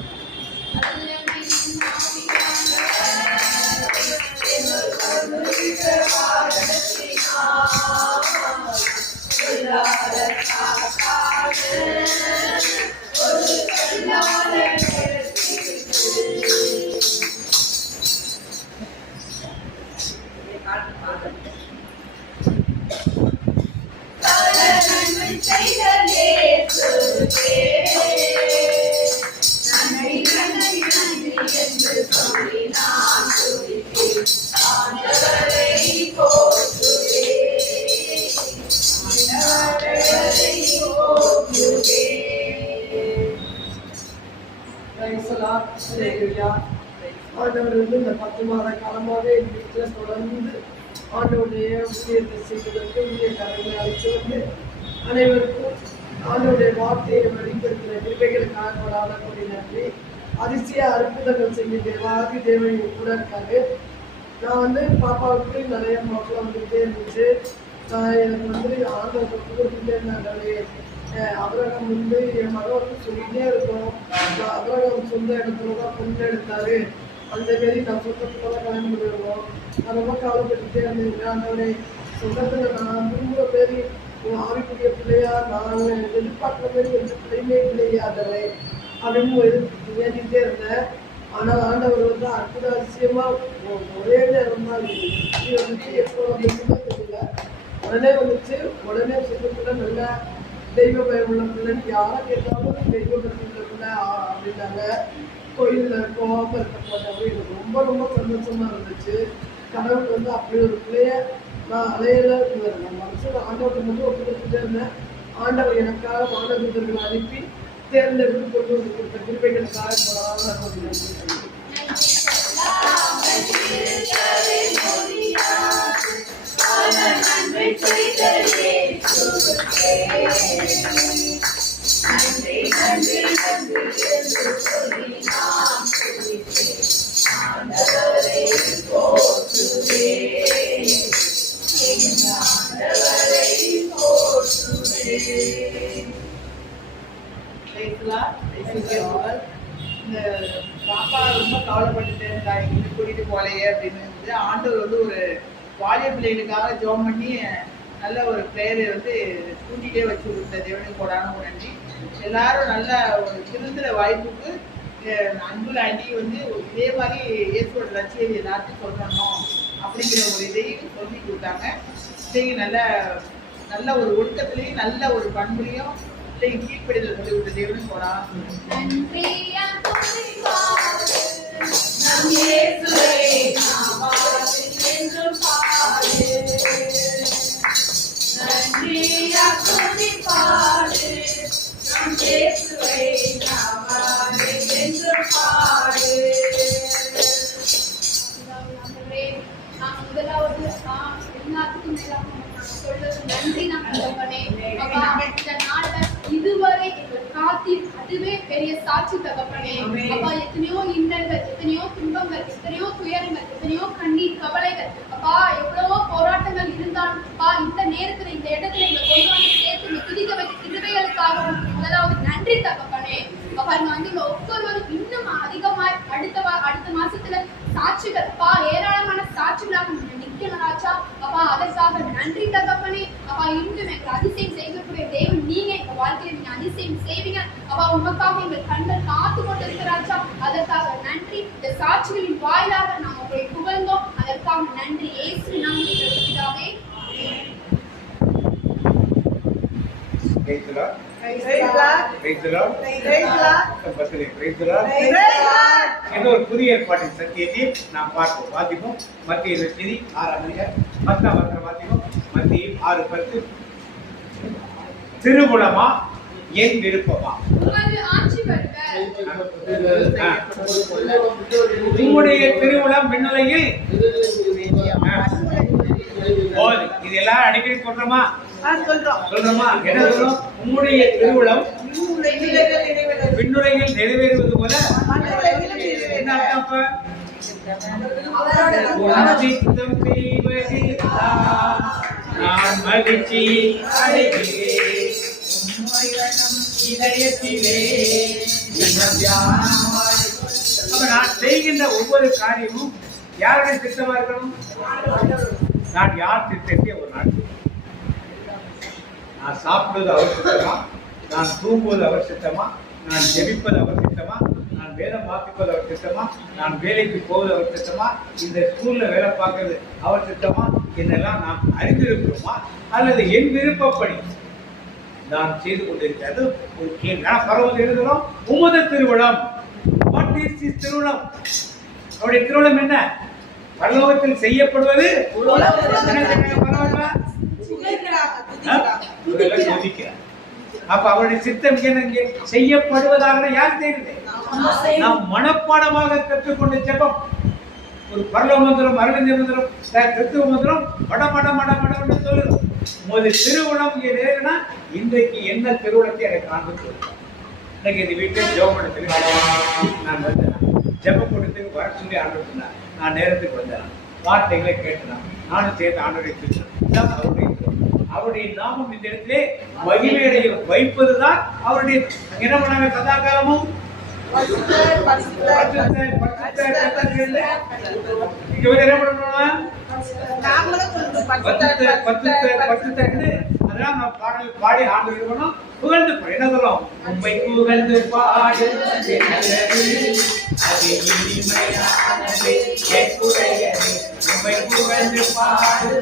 ஆண்டவர் வந்து இந்த 10 மாத காலமாகவே என் வீட்டில் தொடர்ந்து ஆண்டவுடைய ஊழியத்தை செய்வதற்கு ஊழியக்காரர்களை அழைத்து வந்து அனைவருக்கும் ஆண்டவுடைய வார்த்தையை வெளிப்படுத்தின கிருபைகளுக்காக ஒரு ஆளக்கூடிய நன்றி. அதிசய அற்புதங்கள் செய்ய தேவாதி தேவன் கூட இருக்காரு. நான் வந்து பாப்பாவுக்கு நிறைய மாப்பிள்ள வந்துகிட்டே இருந்துச்சு. எனக்கு வந்து ஆண்டவர் கொடுத்துட்டே இருந்தாங்களே. அபிரகாம் வந்து என் மகன் வந்து சொல்லிகிட்டே இருக்கோம், அபிரகாம் சொந்த இடத்துல தான் பொண்ணு எடுத்தாரு, அந்த மாரி நான் சொந்தத்துக்கு தான் கல்யாணம் பண்ணிடுவோம். நான் ரொம்ப கவலைப்பட்டுட்டே இருந்தேன். ஆண்டவரே, சொந்தத்தில் நான் விரும்புகிற மாரி ஆவிக்குரிய பிள்ளையா நான் எதிர்பார்க்குற மாரி எந்த பிள்ளையுமே இல்லையாதவை அப்படின்னு வேண்டிகிட்டே இருந்தேன். ஆனால் ஆண்டவர் வந்து அற்புத அதிசயமாக ஒரே நேரம் தான் இது வந்துச்சு. எப்போ வந்துச்சுன்னா தெரியல, உடனே வந்துச்சு. உடனே சொந்தத்தில் நல்லா தெய்வ பயம் உள்ள பிள்ளைன்னு யாரை கேட்டாலும் தெய்வ பயம் உள்ள பிள்ளை அப்படின்னாங்க. கோயிலில் போகாமல் இருக்கப்பட்ட எனக்கு ரொம்ப ரொம்ப சந்தோஷமாக இருந்துச்சு. கடவுள் வந்து அப்படி ஒரு பிள்ளைய நான் அலையில நான் மனசில் ஆண்டவர்கிட்ட மட்டும் ஒப்பு கொடுத்துட்டே இருந்தேன். ஆண்டவர் எனக்காக மாணவர்களை அனுப்பி தேர்ந்தெடுத்து கொண்டு வந்து கொடுத்த கிருபைகளுக்காக இந்த பாப்பா ரொம்ப கவலைப்பட்டுட்டே இருந்தா, எங்களுக்கு கூட்டிட்டு போலையே அப்படின்னு ஆண்டவர் வந்து ஒரு வாலிய பிள்ளைகளுக்காக ஜோம் பண்ணி நல்ல ஒரு பிளேயரை வந்து கூட்டிகிட்டே வச்சு கொடுத்த தேவனுக்கு போடான ஒரு நன்றி. எல்லாரும் நல்ல ஒரு திருந்துற வாய்ப்புக்கு அன்புல அண்டி வந்து இதே மாதிரி இயேசுவோட லட்சியம் எல்லாத்தையும் சொல்லணும் அப்படிங்கிற ஒரு இதையும் சொல்லி கொடுத்தாங்க. பிள்ளைங்க நல்ல நல்ல ஒரு ஒழுக்கத்திலையும் நல்ல ஒரு பண்புலையும் பிள்ளைங்க கீழ்ப்படிதல் சொல்லி கொடுத்த தேவனுக்கு போடா முதலாவது எல்லாத்துக்கும் சொல்றது நன்றி. நான் தகப்பனே, அப்பா இந்த நாள்ல இதுவரை எங்கள் காத்தி அதுவே பெரிய சாட்சி தகப்பனே. அப்பா எத்தனையோ இன்னல்கள், எத்தனையோ துன்பங்கள், எத்தனையோ துயரங்கள், எத்தனையோ கண்ணீர் கவலைகள், அப்பா எவ்வளவோ போராட்டங்கள் இருந்தாலும் அப்பா இந்த நேரத்துல இந்த இடத்துல எங்களை கொண்டு வந்து சேர்த்து துதிக்க வைக்க கிருபைகளுக்காக முதலாவது நன்றி தகப்பனே. அப்பா இங்க வந்து ஒவ்வொருவரும் இன்னும் அதிகமாய் அடுத்த மாசத்துல சாட்சிகள் அப்பா ஏராளமான சாட்சிகளாக நிக்கணும் ராஜா. அப்பா அதற்காக அனைத்தையும் செய்வீங்க. அப்பா உமக்காக எங்கள் கண்கள் காத்து கொண்டிருக்கிறாச்சா, அதற்காக நன்றி. இந்த சாட்சிகளின் வாயிலாக நாம் உங்களை புகழ்ந்தோம், அதற்காக நன்றி. இயேசு நாமத்தில் பிதாவே. Praise the Lord. Praise the Lord. Praise the Lord. Praise the Lord. பத்திலே Praise the Lord. Praise the Lord. ஏதோ ஒரு புதிய ஏற்பாட்டின் சத்தியத்தை நாம் பார்ப்போம். வாசிப்போம். மத்திய செய்தி 6ஆம் அதிகாரம் 10ஆம் வசனம் வாசிப்போம். மத்திய 6:10. திருவுளமா என் விருப்பமா? உமது ஆட்சி வருக. உம்முடைய திருவுளம் விண்ணுலகில் போது. இது எல்லாரும் அடிக்கடி சொல்றோமா? சொல்றோமா? என்ன சொல்றோம்? உம்முடைய திருவுளம் விண்ணுலகில் நிறைவேறுவது போல என்ன அர்த்தம்? அப்ப சித்தம் செய்வதில்தான் நான் மகிழ்ச்சி அடைகிறேன், இதயத்திலே அப்ப நான் செய்கின்ற ஒவ்வொரு காரியமும் யாருடைய சித்தமா இருக்கணும்? நான் யார் சித்தத்தை ஒரு நாள் நான் சாப்பிடுவது அவர் சித்தமா, நான் தூங்குவது அவர் சித்தமா, நான் ஜெபிப்பது அவர் சித்தமா, நான் வேதம் வாசிப்பது அவர் சித்தமா, நான் வேலைக்கு போவது அவர் சித்தமா, இந்த ஸ்கூல்ல வேலை பார்க்கறது அவர் சித்தமா, இதெல்லாம் நாம் அறிந்திருக்கிறோமா அல்லது என் விருப்பப்படி நான் செய்து கொண்டிருக்கிறது ஒரு கேள்வி. நான் பரவல் எழுதுகிறோம். உமது திருவிழம். வாட் இஸ் திஸ் திருவிழம்? அவருடைய திருவிழம் என்ன? பரலோகத்தில் செய்யப்படுவது. அப்ப அவருடைய சித்தம் என்ன? செய்யப்படுவதாக யார் செய்வது? நாம் மனப்பாடமாக கற்றுக்கொண்ட ஜெபம். ஒரு பரலோக மந்திரம், அரவிந்த மந்திரம், கிறிஸ்துவ மந்திரம் மட சொல்லுது. உமது திருவிழம் இங்கே நேருனா இன்றைக்கு என்ன திருவிழத்தை எனக்கு காண்பித்து இன்னைக்கு இந்த வீட்டில் ஜெபம் நான் வந்தேன். ஜெப கூட்டத்துக்கு வர சொல்லி ஆண்டு சொன்னார். நான் நேரத்துக்கு வந்தேன். வார்த்தைகளை கேட்டேன். நானும் சேர்த்து ஆண்டோடைய அவருடைய நாமம் இந்த இடத்திலே மகிமையடைய வைப்பதுதான் அவருடைய என்ன பண்ணாங்க? சதா காலமும் பாடி ஆண்டு புகழ்ந்து என்ன சொல்லும்? உம்மை புகழ்ந்து பாடு உம்மை புகழ்ந்து பாடு.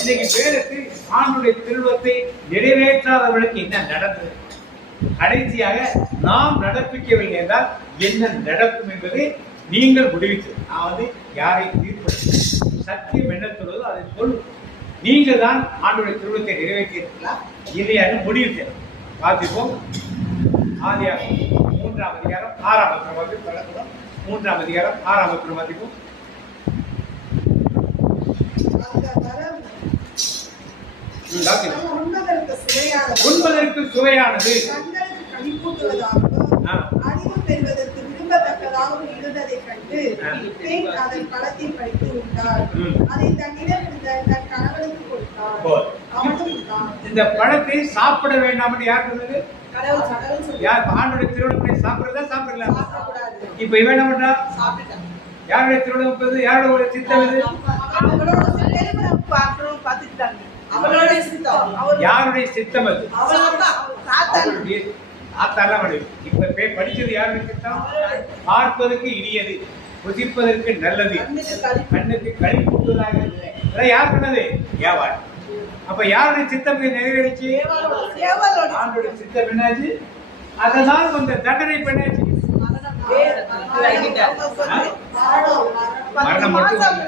இன்னைக்கு வேலைக்கு ஆண்டுடைய திருவிழத்தை நிறைவேற்றாதவர்களுக்கு என்ன நடந்தது? கடைசியாக நாம் நடப்பிக்கவில்லை என்றால் என்ன நடக்கும் என்பதை நீங்கள் முடிவித்து. நான் யாரை தீர்ப்பது? சத்தியம் என்ன சொல்வதோ அதை சொல்லும். நீங்கள் தான் ஆண்டுடைய திருவிழத்தை நிறைவேற்றியிருக்கலாம் இல்லையான்னு முடிவு செய்யணும். வாசிப்போம். ஆதியாகமம் 3ஆம் அதிகாரம் 6ஆம் வசனம் தொடங்கணும். 3ஆம் அதிகாரம் 6ஆம் வசனம் வாசிப்போம். உண்பதற்கு சுவையானது, அறிவு பெறுவதற்கு விரும்பத்தக்கதாகவும் இருந்ததை கண்டு அதன் பழத்தில் படித்து உண்டார். அதை தன்னிடம் இருந்த தன் கணவனுக்கு கொடுத்தார். அவனும் உண்டான். இந்த பழத்தை சாப்பிட வேண்டாம் என்று யார் சொன்னது? யார்? ஆண்டுடைய திருவிழா சாப்பிடுறதா சாப்பிடலாம்? இப்ப இவன் என்ன பண்றா? யாருடைய திருவிழா? யாரோட சித்தம் இது? யாருடைய சித்தம் அது? இப்ப படிச்சது யாருடைய சித்தம்? பார்ப்பதற்கு இனியது, புசிப்பதற்கு நல்லது, கண்ணுக்கு களிப்பூட்டுவதாக. யார் சொன்னது? ஏவாள். அப்ப யாருடைய சித்தம் நிறைவேறிச்சு? ஆண்டுடைய சித்தம் என்னாச்சு? அதனால் வந்த தண்டனை பெண்ணாச்சு. மரணம் மட்டும்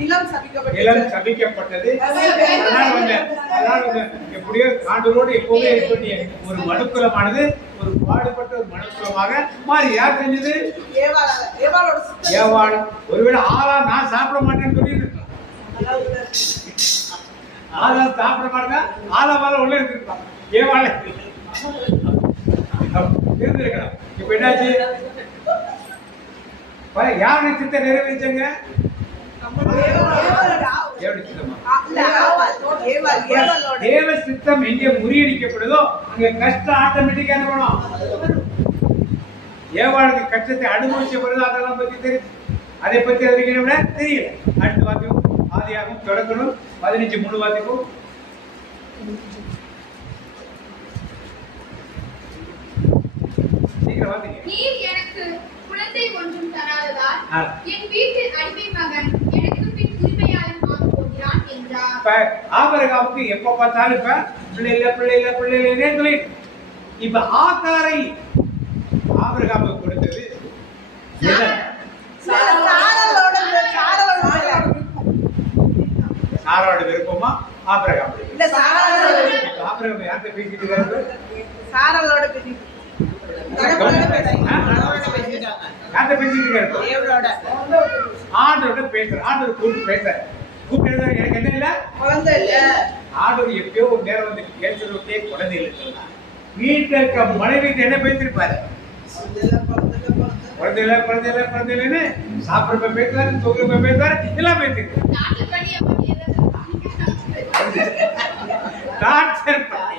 நிலம் சபிக்கப்பட்டது. எப்படியோ ஆண்டவரோடு எப்போதுமே இருக்கக்கூடிய ஒரு மனுக்குலமானது ஒரு பாடுபட்ட ஒரு மனுக்குலமாக மாறி. யார் செஞ்சது? ஏவாள். ஒருவேளை ஆளா நான் சாப்பிட மாட்டேன்னு சொல்லி இருக்கலாம். ஆளா சாப்பிட மாட்டேன் ஆளாவால உள்ள இருந்திருக்கலாம். ஏவாள இருந்திருக்கலாம். இப்ப என்னாச்சு? யாருடைய சித்தம் நிறைவேற்றாங்க? தேவ சித்தம் எங்கே முறியடிக்கப்படுதோ அங்க கஷ்டம் ஆட்டோமேட்டிக்கா என்ன பண்ணும்? ஏவாளுக்கு கஷ்டத்தை அனுபவிச்ச பிறகு அதெல்லாம் பத்தி தெரியும். அதை பத்தி அவருக்கு என்ன தெரியல. அடுத்து வாக்கியம் ஆதியாகமம் தொடக்கணும் 15:3 வாசிப்போம். சீக்கிரம் வாசிங்க. நீர் எனக்கு குழந்தை ஒன்றும் தராததால் ஆ. என் வீட்டில் அடிமை மகன் எனக்கு பின் உரிமையாளன் ஆகப் போகிறான் என்றார். இப்ப ஆபிரகாமுக்கு எப்ப பார்த்தாலும் இப்ப பிள்ளைகளே சொல்லி இப்ப ஆகாரை ஆபிரகாமுக்கு கொடுத்தது எதை? சாராவோட விருப்பமா ஆபிரகாம்? ஆபிரகாம் யார்கிட்ட பேசிட்டு இருக்காரு? சாரலோட பேசி யார்கிட்ட பேசிட்டு இருக்காரு? தேவனோட ஆண்டோட பேசுற. ஆண்டோட கூப்பிட்டு பேசுற. கூப்பிட்டு எனக்கு என்ன இல்ல, குழந்தை இல்ல. ஆண்டோட எப்பயோ ஒரு நேரம் வந்து பேசுறதுக்கே குழந்தை இல்லை சொன்னா வீட்டுல இருக்க மனைவிக்கு என்ன பேசிருப்பாரு? குழந்தை இல்லைன்னு சாப்பிடுறப்ப பேசுறாரு, தூங்குறப்ப பேசுறாரு, எல்லாம் பேசிருக்கு. நாட்டுப்படி அப்படி ஏதாவது டார்ச்சர் பண்ணி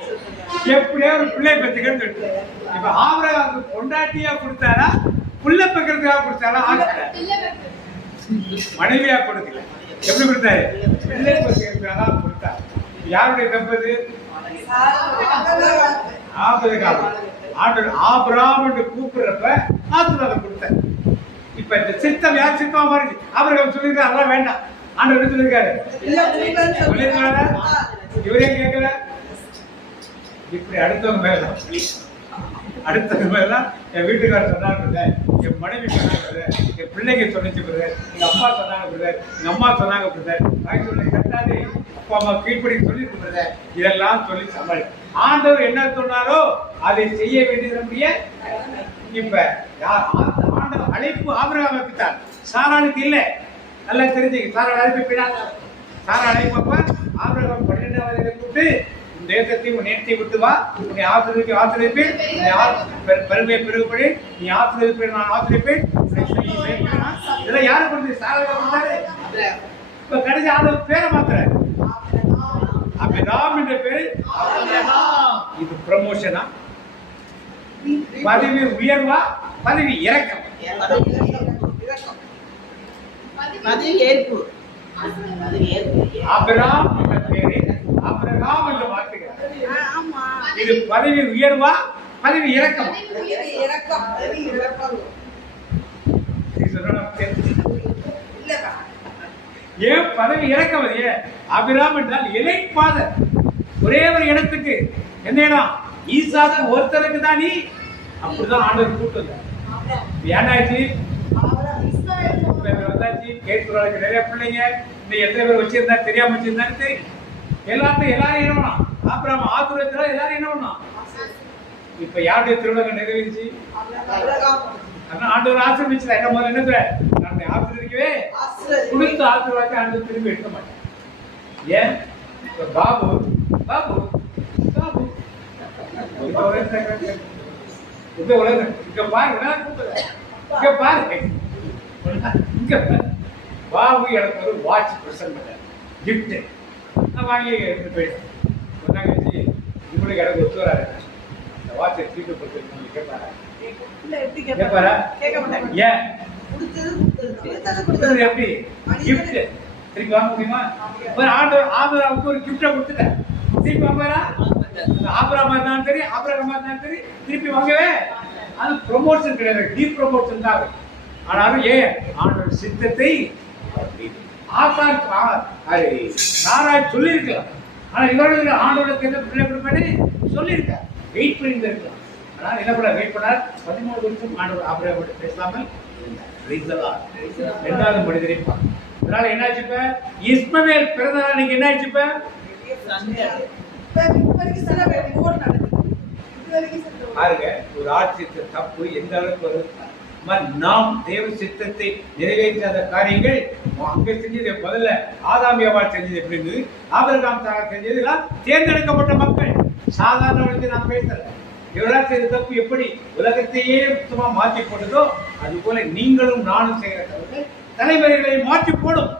எப்படியா ஒரு பிள்ளை பெற்றுக்கன்னு சொல்லிட்டு இப்ப ஆபிரகாமுக்கு பொண்டாட்டியா கொடுத்தாரா புள்ள பெக்கிறதுக்காக கொடுத்தாரா? இல்ல மனைவியா கொடுக்கல. எப்படி கொடுத்தாரு? பிள்ளை பெற்றுக்கிறதுக்காக கொடுத்தாரு. யாருடைய தப்பது? ஆபிரகாம். ஆபிரகாம் என்று கூப்பிடுறப்ப ஆசீர்வாதம் கொடுத்தாரு. இப்ப இந்த சித்தம் யார் சித்தமா மாறிச்சு? ஆபிரகாம் சொல்லிருக்காரு அதெல்லாம் வேண்டாம். ஆண்டவர் என்ன சொல்லிருக்காரு? சொல்லிருக்காரு. இவரே கேட்கல. இப்படி அடுத்தவங்க மேல என் வீட்டுக்காரர் சொன்னாங்க, என் மனைவி சொன்னாங்க, என் பிள்ளைங்க சொன்னிச்சு பிரதர், எங்க அப்பா சொன்னாங்க பிரதர், எங்க அம்மா சொன்னாங்க பிரதர், நான் சொல்லி கட்டாது அப்பா அம்மா கீழ்படி சொல்லிருக்கு பிரதர், இதெல்லாம் சொல்லி சமாளி. ஆண்டவர் என்ன சொன்னாரோ அதை செய்ய வேண்டியது. இப்ப ஆண்டவர் அழைப்பு ஆபிரகாமுக்கு தான், சாராளுக்கு இல்லை. நல்லா தெரிஞ்சுக்க. சாராள் அழைப்பு சாரா அழைப்பப்ப ஆபிரகாம் 12ஆம் வயதில் கூப்பிட்டு தேசத்தை நேர்த்தி விட்டு வா, உன்னை ஆசிரியப்பேன், பெருமையை பெருகுபடி நீ ஆசிரியப்பேன், நான் ஆசிரியப்பேன். இதெல்லாம் யாரு கொடுத்து? சாரா கொடுத்தாரு. இப்ப கடைசி ஆண்டவர் பேரை மாத்துற அபிராம் என்ற பேரு. இது ப்ரமோஷனா? பதவி உயர்வா? பதவி இறக்கம்? பதவி ஏற்பு. அபிராம் என்ற பேரு அபிரகாம் என்ற வார்த்தை. இது பதவி உயர்வா? பதவி இறக்கம்? ஏன் பதவி இறக்கம்? அபிராம் என்றால் இலைப்பாதர். ஒரே ஒரு இடத்துக்கு என்ன இடம்? ஈசாக்கு ஒருத்தருக்கு தான். நீ அப்படிதான் ஆண்டவர் கூட்டு ஏனாச்சு வந்தாச்சு. கேட்கிறாளுக்கு நிறைய பிள்ளைங்க இந்த எத்தனை பேர் வச்சிருந்தா தெரியாம வச்சிருந்தான்னு தெரியும். எல்லாத்தையும் எல்லாரும் என்ன பண்ணலாம்? அப்புறம் ஆத்துரத்துல எல்லாரும் என்ன பண்ணலாம்? இப்ப யாருடைய திருவிழா நிறைவேறிச்சு? ஆண்டவர் ஆசிர்வதிச்சா என்ன முதல்ல என்ன நான் ஆசிர்வதிக்கவே கொடுத்து ஆசீர்வாதத்தை ஆண்டவர் திரும்பி எடுக்க மாட்டேன். ஏன்? பாபு பாபு பாபு இங்க உலகம் இங்க பாரு, இங்க பாரு, இங்க பாபு எனக்கு ஒரு வாட்ச் பிரசன்ட் பண்ண கிஃப்ட் நான் வாங்கி எடுத்துட்டு போயிட்டேன். சொன்னாங்க உங்களுக்கு எனக்கு ஒத்து வராது, அந்த வாட்சை திருப்பி கொடுத்து கேட்பாரா? கேட்பாரா? ஏன் எப்படி கிஃப்ட் திருப்பி வாங்க முடியுமா? ஆபிரகாமுக்கு ஒரு கிஃப்டை கொடுத்துட்டேன், திருப்பி வாங்குவாரா? ஆபிரகாமா இருந்தாலும் சரி ஆபிரகாமா இருந்தாலும் சரி திருப்பி வாங்கவே. அது ப்ரொமோஷன் கிடையாது, டீ ப்ரொமோஷன் தான். ஆனாலும் ஏன் ஆண்டவர் சித்தத்தை நாராய் சொல்லியிருக்கலாம். ஆனா இவர்களுக்கு ஆண்டோட தேர்தல் பிள்ளை கொடுப்பேன்னு சொல்லியிருக்கார். வெயிட் பண்ணி இருக்கலாம். ஆனால் என்ன பண்ண வெயிட் பண்ணார்? 13 வருஷம் ஆண்டவர் ஆபிரகாமோட பேசாமல் இருந்தார். இரண்டாவது மனிதரை பார்க்க. அதனால என்ன ஆச்சு? இப்ப இஸ்மவேல் பிறந்த நாள் நீங்க என்ன ஆச்சு? இப்ப பாருங்க ஒரு ஆட்சியத்தை தப்பு எந்த அளவுக்கு வருது. நாம் தேவ சித்தத்தை நிறைவேற்றாத காரியங்கள் அங்க செஞ்சது முதல்ல ஆதாமியவாள் செஞ்சது எப்படி இருந்தது? ஆபிரகாம் செஞ்சது தேர்ந்தெடுக்கப்பட்ட மக்கள். சாதாரண வழிக்கு நான் பேசல. இவரால் செய்த தப்பு எப்படி உலகத்தையே சுத்தமா மாற்றி போட்டதோ அது போல நீங்களும் நானும் செய்கிற தவறு தலைவர்களை மாற்றி போடும்.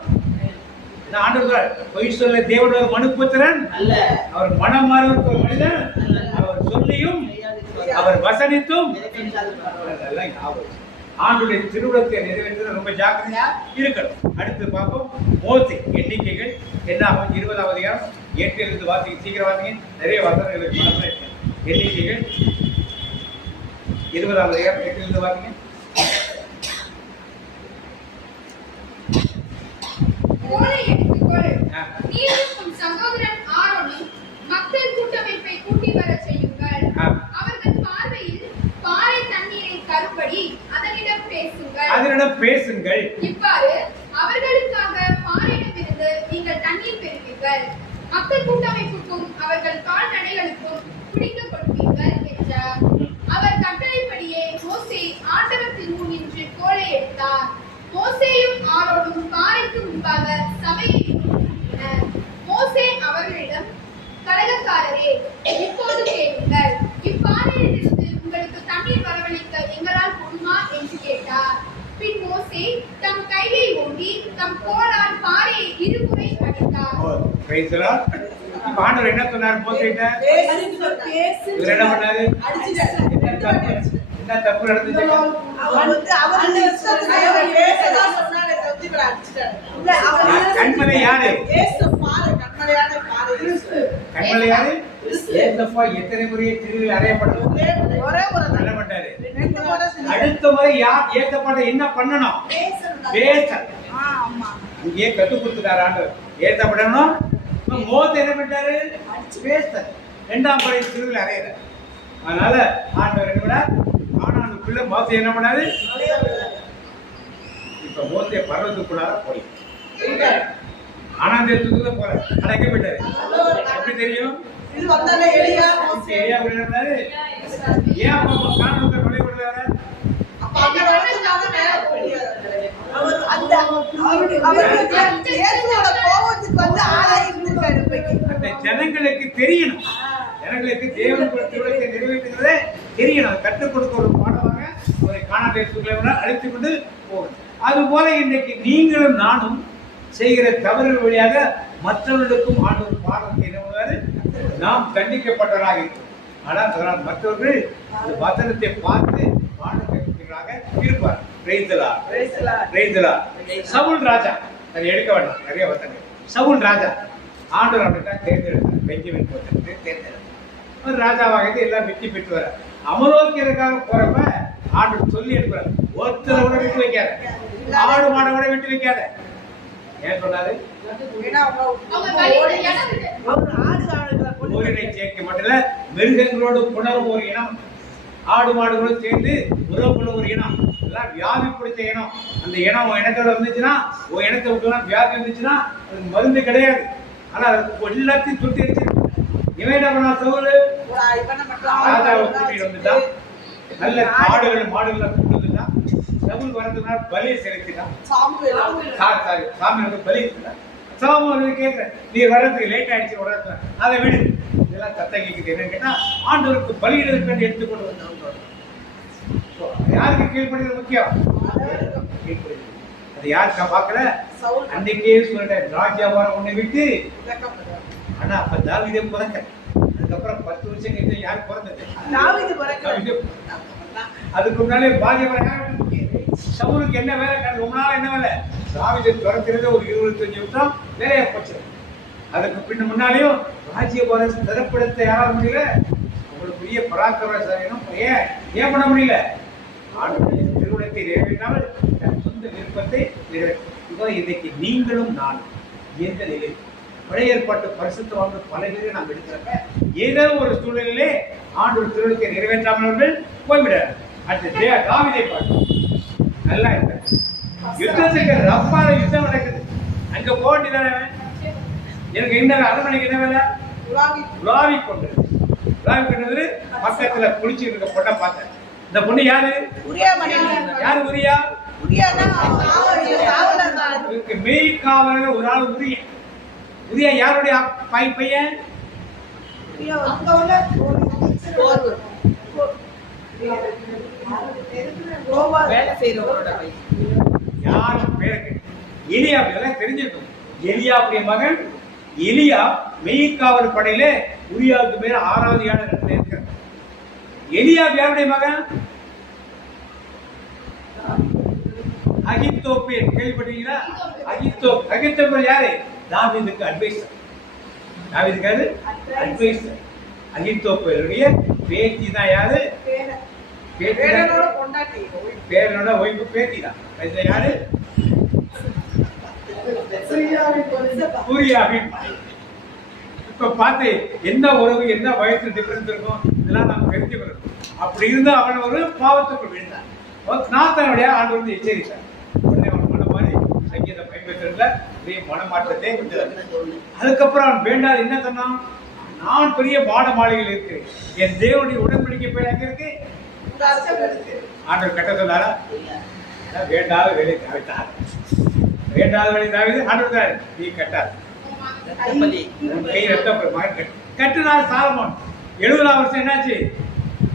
ஆண்டவர் பொய் சொல்ல தேவனோட மனுபுத்திரன் அல்ல, அவர் மனம் மாறுவதற்கு ஒரு மனிதன், அவர் சொல்லியும் அவர் வசனித்தும் அதெல்லாம் ஞாபகம். ஆண்டுடைய திருவிழத்தை நிறைவேற்ற ரொம்ப ஜாக்கிரதையா இருக்கணும். அடுத்து பார்ப்போம் மோசே எண்ணிக்கைகள் என்ன ஆகும்? 20ஆம் அதிகாரம் 8 வாசிங்க, சீக்கிரம் வாசிங்க, நிறைய வசனங்களுக்கு மனசுல இருக்கு. எண்ணிக்கைகள் 20ஆம் அதிகாரம் 8 வாசிங்க. கோலை எடுத்துக்கொள். நீயும் உன் சகோதரன் ஆரோனும் மக்கள் கூட்டமைப்பை கூட்டி வரச் செய்யுங்கள். அவர்கள் பார்வையில் பாறை தண்ணீரை தரும்படி அதனிடம் பேசுங்கள். இவ்வாறு அவர்களுக்காக பாறையிடமிருந்து நீங்கள் தண்ணீர் பெறுவீர்கள். மக்கள் கூட்டமைப்புக்கும் அவர்கள் கால்நடைகளுக்கும் குடிக்க கொடுப்பீர்கள் என்றார். அவர் கட்டளைப்படியே மோசே ஆண்டவர் திருமுன் நின்று கோலை எடுத்தார். மோசேயும் ஆரோனும் பாறைக்கு முன்பாக சபையை கூட்டினர். மோசே அவர்களிடம், கலகக்காரரே, இப்போது கேளுங்கள். இப்பாறையிலிருந்து உங்களுக்கு தண்ணீர் வரவழைக்க எங்களால் முடியுமா என்று கேட்டார். பின் மோசே தம் கையை ஓங்கி தம் கோலால் பாறையை இருமுறை அடித்தார். ஆண்டவர் என்ன சொன்னார்? மோசேட்ட என்ன பண்ணாரு? என்ன தப்பு நடந்துச்சு? கண்மலை யாரு? கண்மலை யாரு? ஏசப்பா எத்தனை முறையே திருவில் அறையப்பட்டது? அடுத்த முறை யார் ஏசப்பாட்ட என்ன பண்ணணும்? பேச இங்கே கற்றுக் கொடுத்துட்டாரு ஆண்டவர். ஏசப்படணும். மோசே என்ன பண்ணிட்டாரு? பேச 2ஆம் முறை திருவில் அறையிறார். அதனால ஆண்டவர் என்ன பண்ணார்? ஆனானுக்குள்ள மோசே என்ன பண்ணாரு? இப்ப மோசே பர்வதத்துக்குள்ளார போய் ஆனாந்தத்துக்குள்ள போற அடக்க போயிட்டாரு. எப்படி தெரியும்? ஏன் அப்ப காணொலியை கொலை பண்ணுறாரு? ஜனங்களுக்கு தெரியணும். ஜனங்களுக்கு தேவன் திருவிழத்தை நிறைவேற்றுகிறதே தெரியணும். அதை கற்றுக் கொடுக்க ஒரு பாடமாக ஒரு காணொலியை அழைத்துக் கொண்டு போகணும். அதுபோல இன்றைக்கு நீங்களும் நானும் செய்கிற தவறுகள் வழியாக மற்றவர்களுக்கும் ஆண்டவர் பாடத்தை என்னவாறு நாம் தண்டிக்கப்பட்டவராக இருக்கும். ஆனால் மற்றவர்கள் இந்த வசனத்தை பார்த்து பாடத்திற்காக இருப்பார். சவுல் ராஜா, அதை எடுக்க வேண்டாம், நிறைய வசனங்கள். சவுல் ராஜா ஆண்டவர் அப்படித்தான் தேர்ந்தெடுத்தார். பெஞ்சமின் கோத்திரத்தை தேர்ந்தெடுத்தார். ராஜாவாக எல்லாம் வெற்றி பெற்று வர அமலோக்கியருக்காக போறப்ப ஆண்டவர் சொல்லி எடுக்கிறார். ஒருத்தரை விட விட்டு வைக்காத, ஆடு மாடை விட விட்டு வைக்காத. ஏன் சொன்னாரு? ஊரினை சேர்க்க மட்டும் மிருகங்களோடு புணரும் ஒரு இனம், ஆடு மாடுகளோடு சேர்ந்து உறவு கொள்ள ஒரு இனம், எல்லாம் வியாதி பிடிச்ச இனம். அந்த இனம் இனத்தோட வந்துச்சுன்னா, ஒரு இனத்தை விட்டுலாம் வியாதி வந்துச்சுன்னா அது மருந்து கிடையாது. ஆனா அது எல்லாத்தையும் சுட்டி அடிச்சிருக்கு. இவன் என்ன பண்ணா? சவுல் ராஜாவை கூட்டிட்டு வந்துட்டான். நல்ல ஆடுகள் மாடுகளை கூட்டு வந்துட்டான். சவுல் வரதுனால பலியை செலுத்திட்டான். சாமி வந்து பலி சாமி கேட்கிறேன், நீ வர்றதுக்கு லேட் ஆயிடுச்சு, வர்றது அதை விடு, இதெல்லாம் சத்தம் கேட்குது. என்னன்னு கேட்டா ஆண்டவருக்கு பலியிடுவதற்கு எடுத்துக்கொண்டு வந்தவங்க. யாருக்கு கீழ்படுகிறது முக்கியம்? அது யாருக்கா பார்க்கல? அன்னைக்கே சொல்லிட்டேன், ராஜ்யாபாரம் ஒண்ணு விட்டு. ஆனா அப்ப தாவீதே பிறக்க. அதுக்கப்புறம் 10 வருஷம் கழிச்சு யார் பிறந்தது? அதுக்கு முன்னாலே பாஜ்யபாரம் யார்? சவுலுக்கு என்ன வேலை? ரொம்ப நாள் என்ன வேலை? தாவீதை துரத்துறது ஒரு 25 வருஷம் வேலையா போச்சு. அதுக்கு பின்ன முன்னாலேயும் ராஜ்யபாரம் சிறப்படுத்த யாராவது முடியல. உங்களுக்கு பெரிய பராக்கிரமசாலியும் ஏன் பண்ண முடியல? ஆண்டுடைய திருவிழத்தை நிறைவேற்றாமல் தன் சொந்த விருப்பத்தை நிறைவேற்ற. இன்னைக்கு நீங்களும் நானும் எந்த நிலை பழைய ஏற்பாட்டு பரிசுத்தவான்கள் பல பேரை நாம் எடுக்கிறப்ப ஏதோ ஒரு சூழ்நிலையிலே ஆண்டு திருவிழத்தை நிறைவேற்றாமல் போய்விடார். அடுத்து தாவீதை பார்க்கணும். நல்லா இருக்க யுத்தத்துக்கு ரப்பால யுத்தம் நடக்குது. அங்க போக வேண்டியதானே? எனக்கு என்ன அரண்மனைக்கு என்ன வேலை? உலாவி கொண்டு பக்கத்துல குளிச்சுட்டு இருக்க பொண்ணை பார்த்தேன். இந்த பொண்ணு யாரு? யாரு? உரியா. மெய்காவலர் ஒரு ஆள் உரிய. உரியா யாருடைய பையன்? யாரும் பேருக்கு எலியா தெரிஞ்சிருக்கும். எலியாவுடைய மகன் எலியா மெய்காவல் படையில உரியாவுக்கு மேல 6வது இடத்துல இருக்கிறார். எலியா யாருடைய மகன்? அகித்தோப்பேல் கேள்விப்பட்டீங்களா? அகித்தோப்பேல் யாரு? தாவீதுக்கு அட்வைசர். தாவீதுக்கு அட்வைசர். அகித்தோப்பேலுடைய பேத்தி தான் யாரு? பேரனோட பொண்டாட்டி. பேரனோட ஒய்ஃபு பேத்தி தான். இது யாரு? சூர்யாவின். இப்ப பார்த்து என்ன உறவு, என்ன வயசு டிஃபரன்ஸ் இருக்கும், இதெல்லாம் நம்ம தெரிஞ்சுக்கணும். அப்படி இருந்து அவன் ஒரு பாவத்துக்குள் விழுந்தான். நாத்தனுடைய ஆண்டு வந்து எச்சரித்தார். உடனே அவன் மன மாதிரி சங்கீதம் 52ல மனமாற்றத்தை கொண்டு. அதுக்கப்புறம் அவன் வேண்டாது என்ன சொன்னான்? நான் பெரிய மாட மாளிகையில் இருக்கிறேன், என் தேவனுடைய உடன்படிக்கை போய் அங்க இருக்கு. ஆண்டவர் கட்ட சொன்னாரா? வேண்டாத வேலை தாவித்தார். வேண்டாத வேலை தாவிது ஆண்டவர் தான், நீ கட்டார் கை ரத்தம் மகன் கட்டுனார். சாலமோன் 70 வருஷம் என்னாச்சு?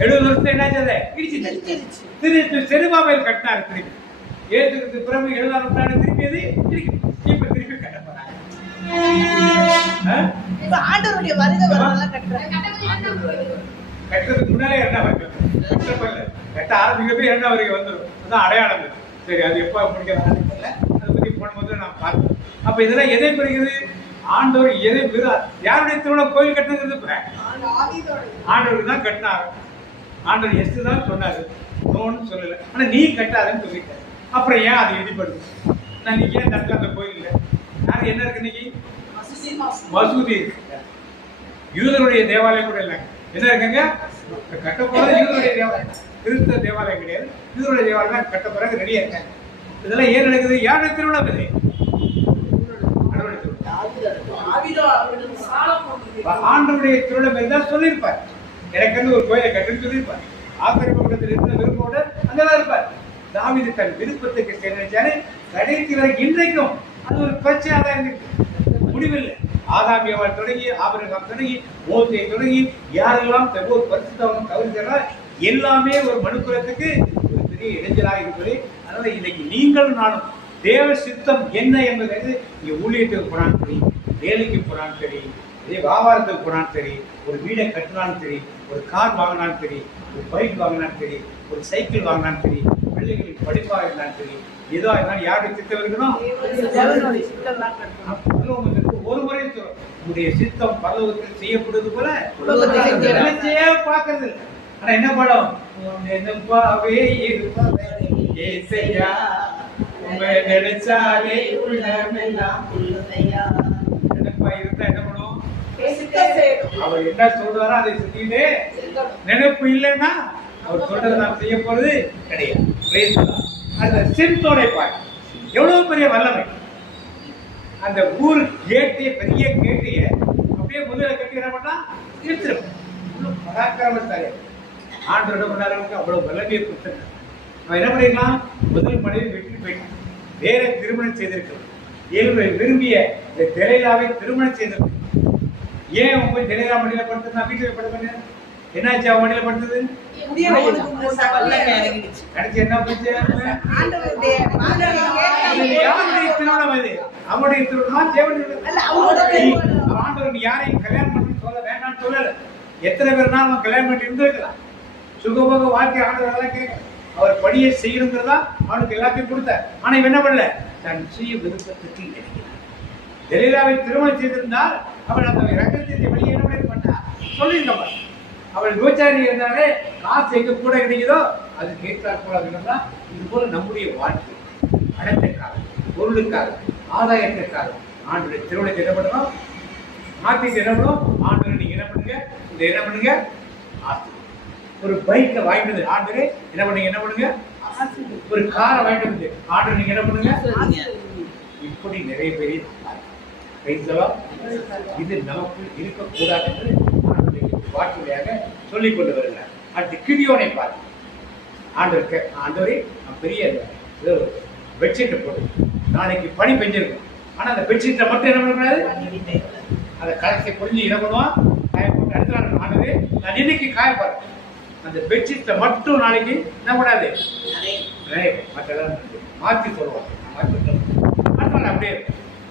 70 வருஷம் என்னாச்சு? அதை இடிச்சு திருப்பி செருபாபேல் கட்டினார். திருப்பி ஏற்றுக்கு பிறகு 70 நூற்றாண்டு திருப்பியது இப்ப திருப்பி கட்ட போறாங்க. ஆண்டவருடைய வருகை வரலாம் கட்டுறதுக்கு முன்னாலே 2ஆம் வருகை கட்ட ஆரம்பிக்கப்போ 2ஆம் வருகை வந்துடும். அதுதான் அடையாளம். சரி, அது எப்போ முடிக்கிறாங்க அதை பற்றி போன முதல்ல நாம் பார்த்தோம். அப்ப இதெல்லாம் எதை பெறுகிறது? ஆண்டவர் எதை பெறுவார்? யாருடைய திருவிழா கோயில் கட்டுறது? ஆண்டவருக்கு தான் கட்டினார். ஆண்டவர் எஸ் தான் சொன்னாரு, நோன்னு சொல்லல. ஆனா நீ கட்டாதுன்னு சொல்லிட்டாரு. அப்புறம் ஏன் அது இடிப்படுது? நான் நீங்க ஏன் தடுக்க அந்த கோயில் இல்லை? யாரு என்ன இருக்கு இன்னைக்கு? மசூதி இருக்கு. யூதருடைய தேவாலயம் கூட இல்லை. என்ன இருக்குங்க? கட்ட போறது யூதருடைய தேவாலயம், கிறிஸ்தவ தேவாலயம் கிடையாது. யூதருடைய தேவாலயம் தான் கட்ட போறாங்க, ரெடியா இருக்காங்க. இதெல்லாம் ஏன் நடக்குது? யாருடைய திருவிழா இது? ஆண்டவருடைய திருவிழா தான் சொல்லியிருப்பார். எனக்கு ஒரு கோயிலை கட்டுன்னு சொல்லியிருப்பார். ஆசிரியர் பக்கத்தில் இருந்த விருப்போட அங்கதான் இருப்பார். தாவீது தன் விருப்பத்துக்கு சென்றாரு. கடைசி வரை இன்றைக்கும் அது ஒரு பிரச்சனையாக தான் இருக்கு. முடிவில்லை. ஆதாமியவாள் தொடங்கி, ஆபிரகாம் தொடங்கி, மோசே தொடங்கி, யாரெல்லாம் ஒரு பரிசுத்தவனும் தவறு எல்லாமே ஒரு மனுக்குலத்துக்கு ஒரு பெரிய இடைஞ்சலாக இருப்பது. அதனால இன்னைக்கு நீங்களும் நானும் தேவ சித்தம் என்ன என்பது நீங்க ஊழியத்துக்கு போனாலும் சரி, வேலைக்கு போனாலும் சரி, இதே வியாபாரத்துக்கு போனாலும் சரி, ஒரு வீடை கட்டினாலும் சரி, ஒரு கார் வாங்கினாலும் சரி, ஒரு பைக் வாங்கினாலும் சரி, ஒரு சைக்கிள் வாங்கினாலும் சரி, பிள்ளைகளுக்கு படிப்பாக இருந்தாலும் சரி, ஏதோ இருந்தாலும் யாருடைய சித்தம் இருக்கணும்? ஒரு முறை உங்களுடைய சித்தம் பரலோகத்தில் செய்யப்படுவது போல பார்க்கறது. ஆனா என்ன படம்? நினைச்சாலே நினைப்பா இருந்தா என்ன பண்ணுவோம்? அவர் என்ன சொல்றாரோ அதை செஞ்சுட்டே. நினைப்பு இல்லைன்னா அவர் சொல்றதை நாம் செய்ய போறது கிடையாது. அந்த சிந்தோட பாய் எவ்வளவு பெரிய வல்லமை! அந்த ஊர் கேட்டைய, பெரிய கேட்டைய அப்படியே முதல கட்டி என்ன பண்ணா எடுத்துருப்போம். பராக்கிரமசாலி ஆண்டோட கொண்டாடுறவங்க அவ்வளவு வல்லமையை கொடுத்துருக்காங்க. அவன் என்ன பண்ணிருக்கலாம்? முதல் மனைவி வெற்றி போயிட்டான், வேற திருமணம் செய்திருக்கிறான். விரும்பிய இந்த தெலைலாவை திருமணம் செய்திருக்கான். ஏன் உங்க தெலைலா மடியில படுத்து? நான் வீட்டுல படுத்து என்னாச்சு? அவன் மடியில படுத்தது கடைசி என்ன போச்சு? அவனுடைய திருமணம் ஆண்டவர் யாரையும் கல்யாணம் பண்ணி சொல்ல வேண்டாம்னு சொல்லல. எத்தனை பேர்னா அவன் கல்யாணம் பண்ணி இருந்திருக்கலாம். சுகபோக வாழ்க்கை ஆண்டவர் கேட்க அவர் பணியை செய்யணுங்கிறதா அவனுக்கு எல்லாத்தையும் கொடுத்தார். ஆனா இவன் என்ன பண்ணல? தன் சுய விருப்பத்துக்கு கிடைக்கிறார். தெலீலாவை திருமணம் செய்திருந்தால் அவள் அந்த ரகசியத்தை வெளியே என்ன பண்ணா சொல்லியிருந்தவன். அவள் விபச்சாரி இருந்தாலே காசு எங்க கூட கிடைக்குதோ அது கேட்கிறார் போல இருந்தா. இது போல நம்முடைய வாழ்க்கை பணத்திற்காக, பொருளுக்காக, ஆதாயத்திற்காக ஆண்டுடைய திருமணத்தை என்ன பண்ணணும்? மாத்திட்டு என்ன பண்ணும்? ஆண்டு நீங்க என்ன பண்ணுங்க? இந்த என்ன பண்ணுங்க? ஒரு பைக்கை வாங்கிட்டு ஆண்டு என்ன பண்ணுங்க? ஒரு காரை வாங்கிட்டு வந்து ஆண்டு நீங்க என்ன பண்ணுங்க? இப்படி நிறைய பேர் இது நமக்குள் இருக்கக்கூடாது என்று வாக்குறையாக சொல்லிக் கொண்டு வருகிறார். அடுத்து கிதியோனை பார்த்து ஆண்டவரே பெரிய பெட்ஷீட்டை போடு, நாளைக்கு பனி பெஞ்சிருக்கும். ஆனா அந்த பெட்ஷீட்டை மட்டும் என்ன பண்ணக்கூடாது? அதை கலத்தை புரிஞ்சு என்ன பண்ணுவான்? காய போட்டு அடுத்த நாள் ஆண்டவரே நான் இன்னைக்கு காயப்பாரு, அந்த பெட்ஷீட்டை மட்டும் நாளைக்கு என்ன பண்ணாது மற்றெல்லாம் மாற்றி சொல்லுவான். அடுத்த நாள் அப்படியே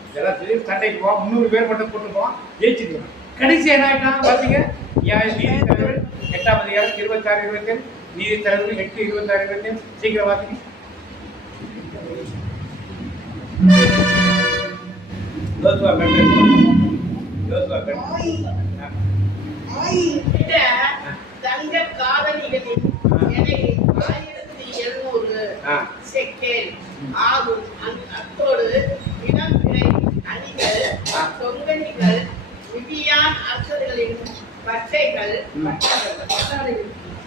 இதெல்லாம் சொல்லி சண்டைக்கு போவான். 300 பேர் மட்டும் கொண்டு போவான், ஜெயிச்சுக்குவான். கடைசி என்ன ஆயிட்டான் பாத்தீங்க? நீதித்தலைவர் 8ஆம் அதிகாரம் 26, 27, நீதித்தலைவர் 8, 26, 27 சீக்கிரம் வாசிங்க. யோசுவா கண்டு யோசுவா கண்டு ஆயிட்ட தங்க காதலிகளின் எடை 1700 செக்கேல் ஆகும். அத்தோடு இளம்பிறை அணிகள், தொங்கணிகள், மிதியான் அரசர்களின் பட்டைகள்,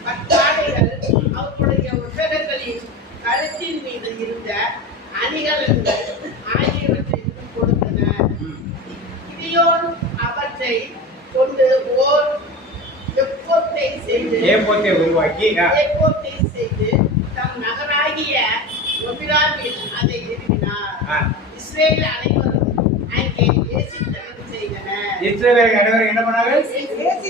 பட்டாடைகள், அவர்களுடைய ஒட்டகங்களின் கழுத்தின் மீது இருந்த அணிகலன்கள் ஆகியவற்றிற்கு கொடுத்தனர். கிதியோன் அவற்றை கொண்டு ஓர் எப்போத்தை உருவாக்கி தம் நகராகிய ஒபிராமில் அதை நிறுவினார். இஸ்ரேல் அனைவரும் அங்கே ஏசித்தனம் செய்தனர். இஸ்ரவேல் அனைவரும் என்ன பண்ணாங்க?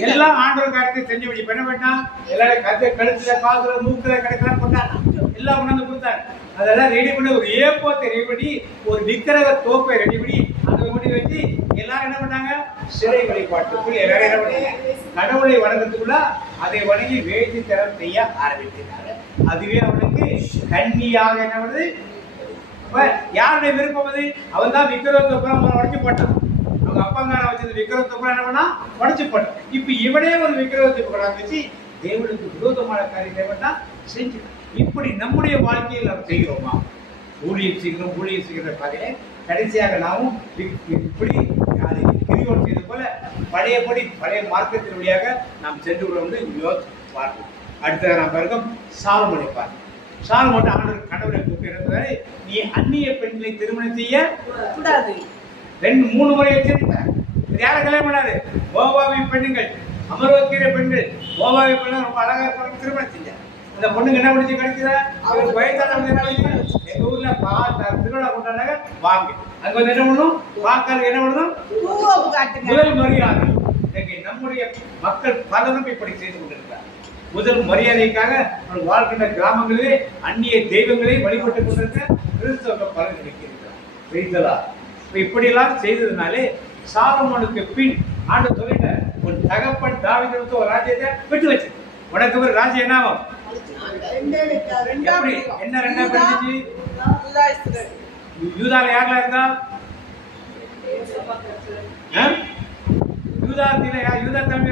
எல்லாம் ஆண்டவர் காரியத்தை செஞ்சு என்ன பண்ணா? எல்லாரும் கழுத்துல காதுல மூக்குல கிடைக்கலாம் கொண்டாங்க. எல்லாம் கொண்டாந்து கொடுத்தாங்க. அதெல்லாம் ரெடி பண்ணி ஒரு ஏப்போத்தை ரெடி பண்ணி ஒரு விக்கிரக தோப்பை ரெடி பண்ணி அதை முடி வச்சு எல்லாரும் என்ன பண்ணாங்க? சிலை வழிபாட்டுக்குள் எல்லாரும் என்ன பண்ணாங்க? கடவுளை வணங்கத்துக்குள்ள அதை வணங்கி வேதி தரம் செய்ய ஆரம்பிக்கிறாங்க. அதுவே அவனுக்கு கண்ணியாக என்ன பண்ணுது? அப்ப யாருடைய விருப்பம் அது? அவன் தான் விக்கிரகத்தை அப்புறம் உடச்சு போட்டான். அவங்க அப்பங்கார வச்சது விக்கிரகத்தை அப்புறம் என்ன பண்ணா? உடச்சு போட்டான். இப்ப இவனே ஒரு விக்கிரகத்தை கொண்டாந்து வச்சு தேவனுக்கு விரோதமான காரியத்தை மட்டும் செஞ்சு. இப்படி நம்முடைய வாழ்க்கையில் நாம் செய்கிறோமா? ஊழியம் செய்கிற பாதையில கடைசியாக நாமும் இப்படி கிரியோன் செய்த போல பழைய மார்க்கத்தின் வழியாக நாம் சென்று வந்து பார்ப்போம். அடுத்தது நாம் பாருங்க சாலமோனை பார்ப்போம். சாலமோன் ஆண்டவர் கடவுளை கூப்பிடுறாரு, நீ அந்நிய பெண்களை திருமணம் செய்ய கூடாது. 2-3 முறை எச்சரித்தார். யாரை கல்யாணம் பண்ணாரு? மோவாபிய பெண்ணுங்கள், அமர்வக்கிற பெண்கள், மோவாபிய பெண்கள் ரொம்ப அழகா இருப்பாங்க, திருமணம் செஞ்சார். அந்த பொண்ணுங்க என்ன முடிச்சு கிடைச்சதா? அவருக்கு வயசான எங்க ஊர்ல திருவிழா கொண்டாடுறாங்க, வாங்க அங்க வந்து என்ன பண்ணணும்? வாக்காளர் என்ன பண்ணணும்? முதல் மரியாதை. நம்முடைய மக்கள் பலரும் இப்படி செய்து கொண்டிருக்கிறார். முதல் மரியாதைக்காக வாழ்கின்ற கிராமங்களிலே அந்நிய தெய்வங்களை வழிபட்டுக் கொண்டிருக்க கிறிஸ்தவ பலர் நினைக்கிறார். இப்படியெல்லாம் செய்ததுனாலே சாலமோனுக்கு பின் ஆண்டு சொல்லிட்ட உன் தகப்பன் தாவீதுக்கு ஒரு ராஜ்யத்தை விட்டு வச்சு உனக்கு ஒரு ராஜ்யம் என்ன ஆகும்? என்ன ரெண்டா பிரிஞ்சிச்சு? யூதால யாரெல்லாம் இருந்தா? யூதா தம்பி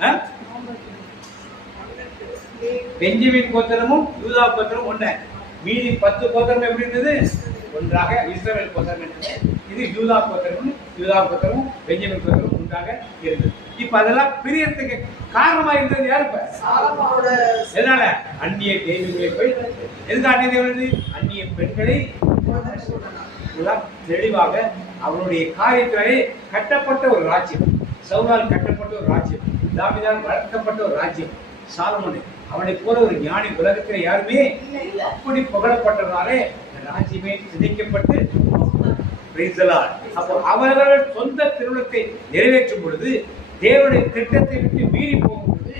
யார்? பெஞ்சமின் கோத்திரமும் யூதா கோத்திரமும் ஒண்ணு. மீதி 10 கோத்திரம் எப்படி இருந்தது? ஒன்றாக இஸ்ரவேல் கோத்திரம் இருந்தது. இது யூதா கோத்திரமும் பெஞ்சமின் கோத்திரமும் ஒன்றாக இருந்தது. இப்ப அதெல்லாம் பிரியறதுக்கு காரணமா இருந்தது யாரு? எதனால? அந்நிய தெய்வங்களை போய் எதுக்கு அந்நிய தெய்வம்? அந்நிய பெண்களை தெளிவாக அவருடைய காரியத்திலே கட்டப்பட்ட ஒரு ராஜ்யம், சவுலால் கட்டப்பட்ட ஒரு ராஜ்யம், தாவீதால் வளர்க்கப்பட்ட ஒரு ராஜ்யம். சாலமோன் அவனை போல ஒரு ஞானி உலகத்தில் யாருமே அப்படி புகழப்பட்டதாலே ராஜ்யமே சிதைக்கப்பட்டு அப்போ அவர்கள் சொந்த திருமணத்தை நிறைவேற்றும் பொழுது தேவனுடைய திட்டத்தை விட்டு மீறி போகும் பொழுது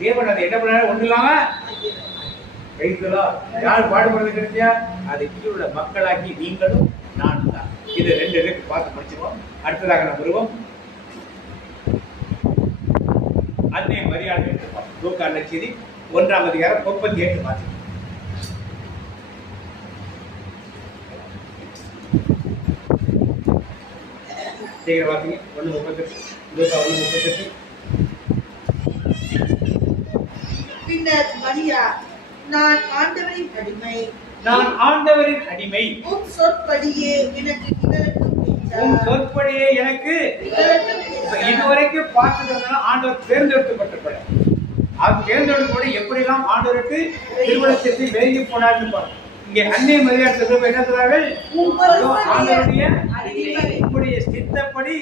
தேவன் அதை என்ன பண்ண ஒண்ணு இல்லாம யார் பாடுபடுறது கிடைச்சா அதை கீழே மக்களாக்கி நீங்களும் நானும் தான். இது 2 இருக்கு பார்த்து முடிச்சிருவோம். அடுத்ததாக நம்ம வருவோம் அன்னை மரியாதை லூக்கா நற்செய்தி 1ஆம் அதிகாரம் 38 பார்த்து வாசிங்க. 1:38 லூக்கா 1:38. பின்னர் மரியா, நான் ஆண்டவரின் அடிமை, உம் சொற்படியே எனக்கு இதுவரைக்கும் பார்த்ததுனால ஆண்டவர் தேர்ந்தெடுக்கப்பட்டிருப்பார். அது தேர்ந்தெடுக்கப்பட எப்படிலாம் ஆண்டவருக்கு திருமணத்தை வேகி போனார்னு பாருங்க. இங்கே அன்னை மரியாதை என்ன சொல்றார்கள்? ஆண்டவருடைய சித்தப்படி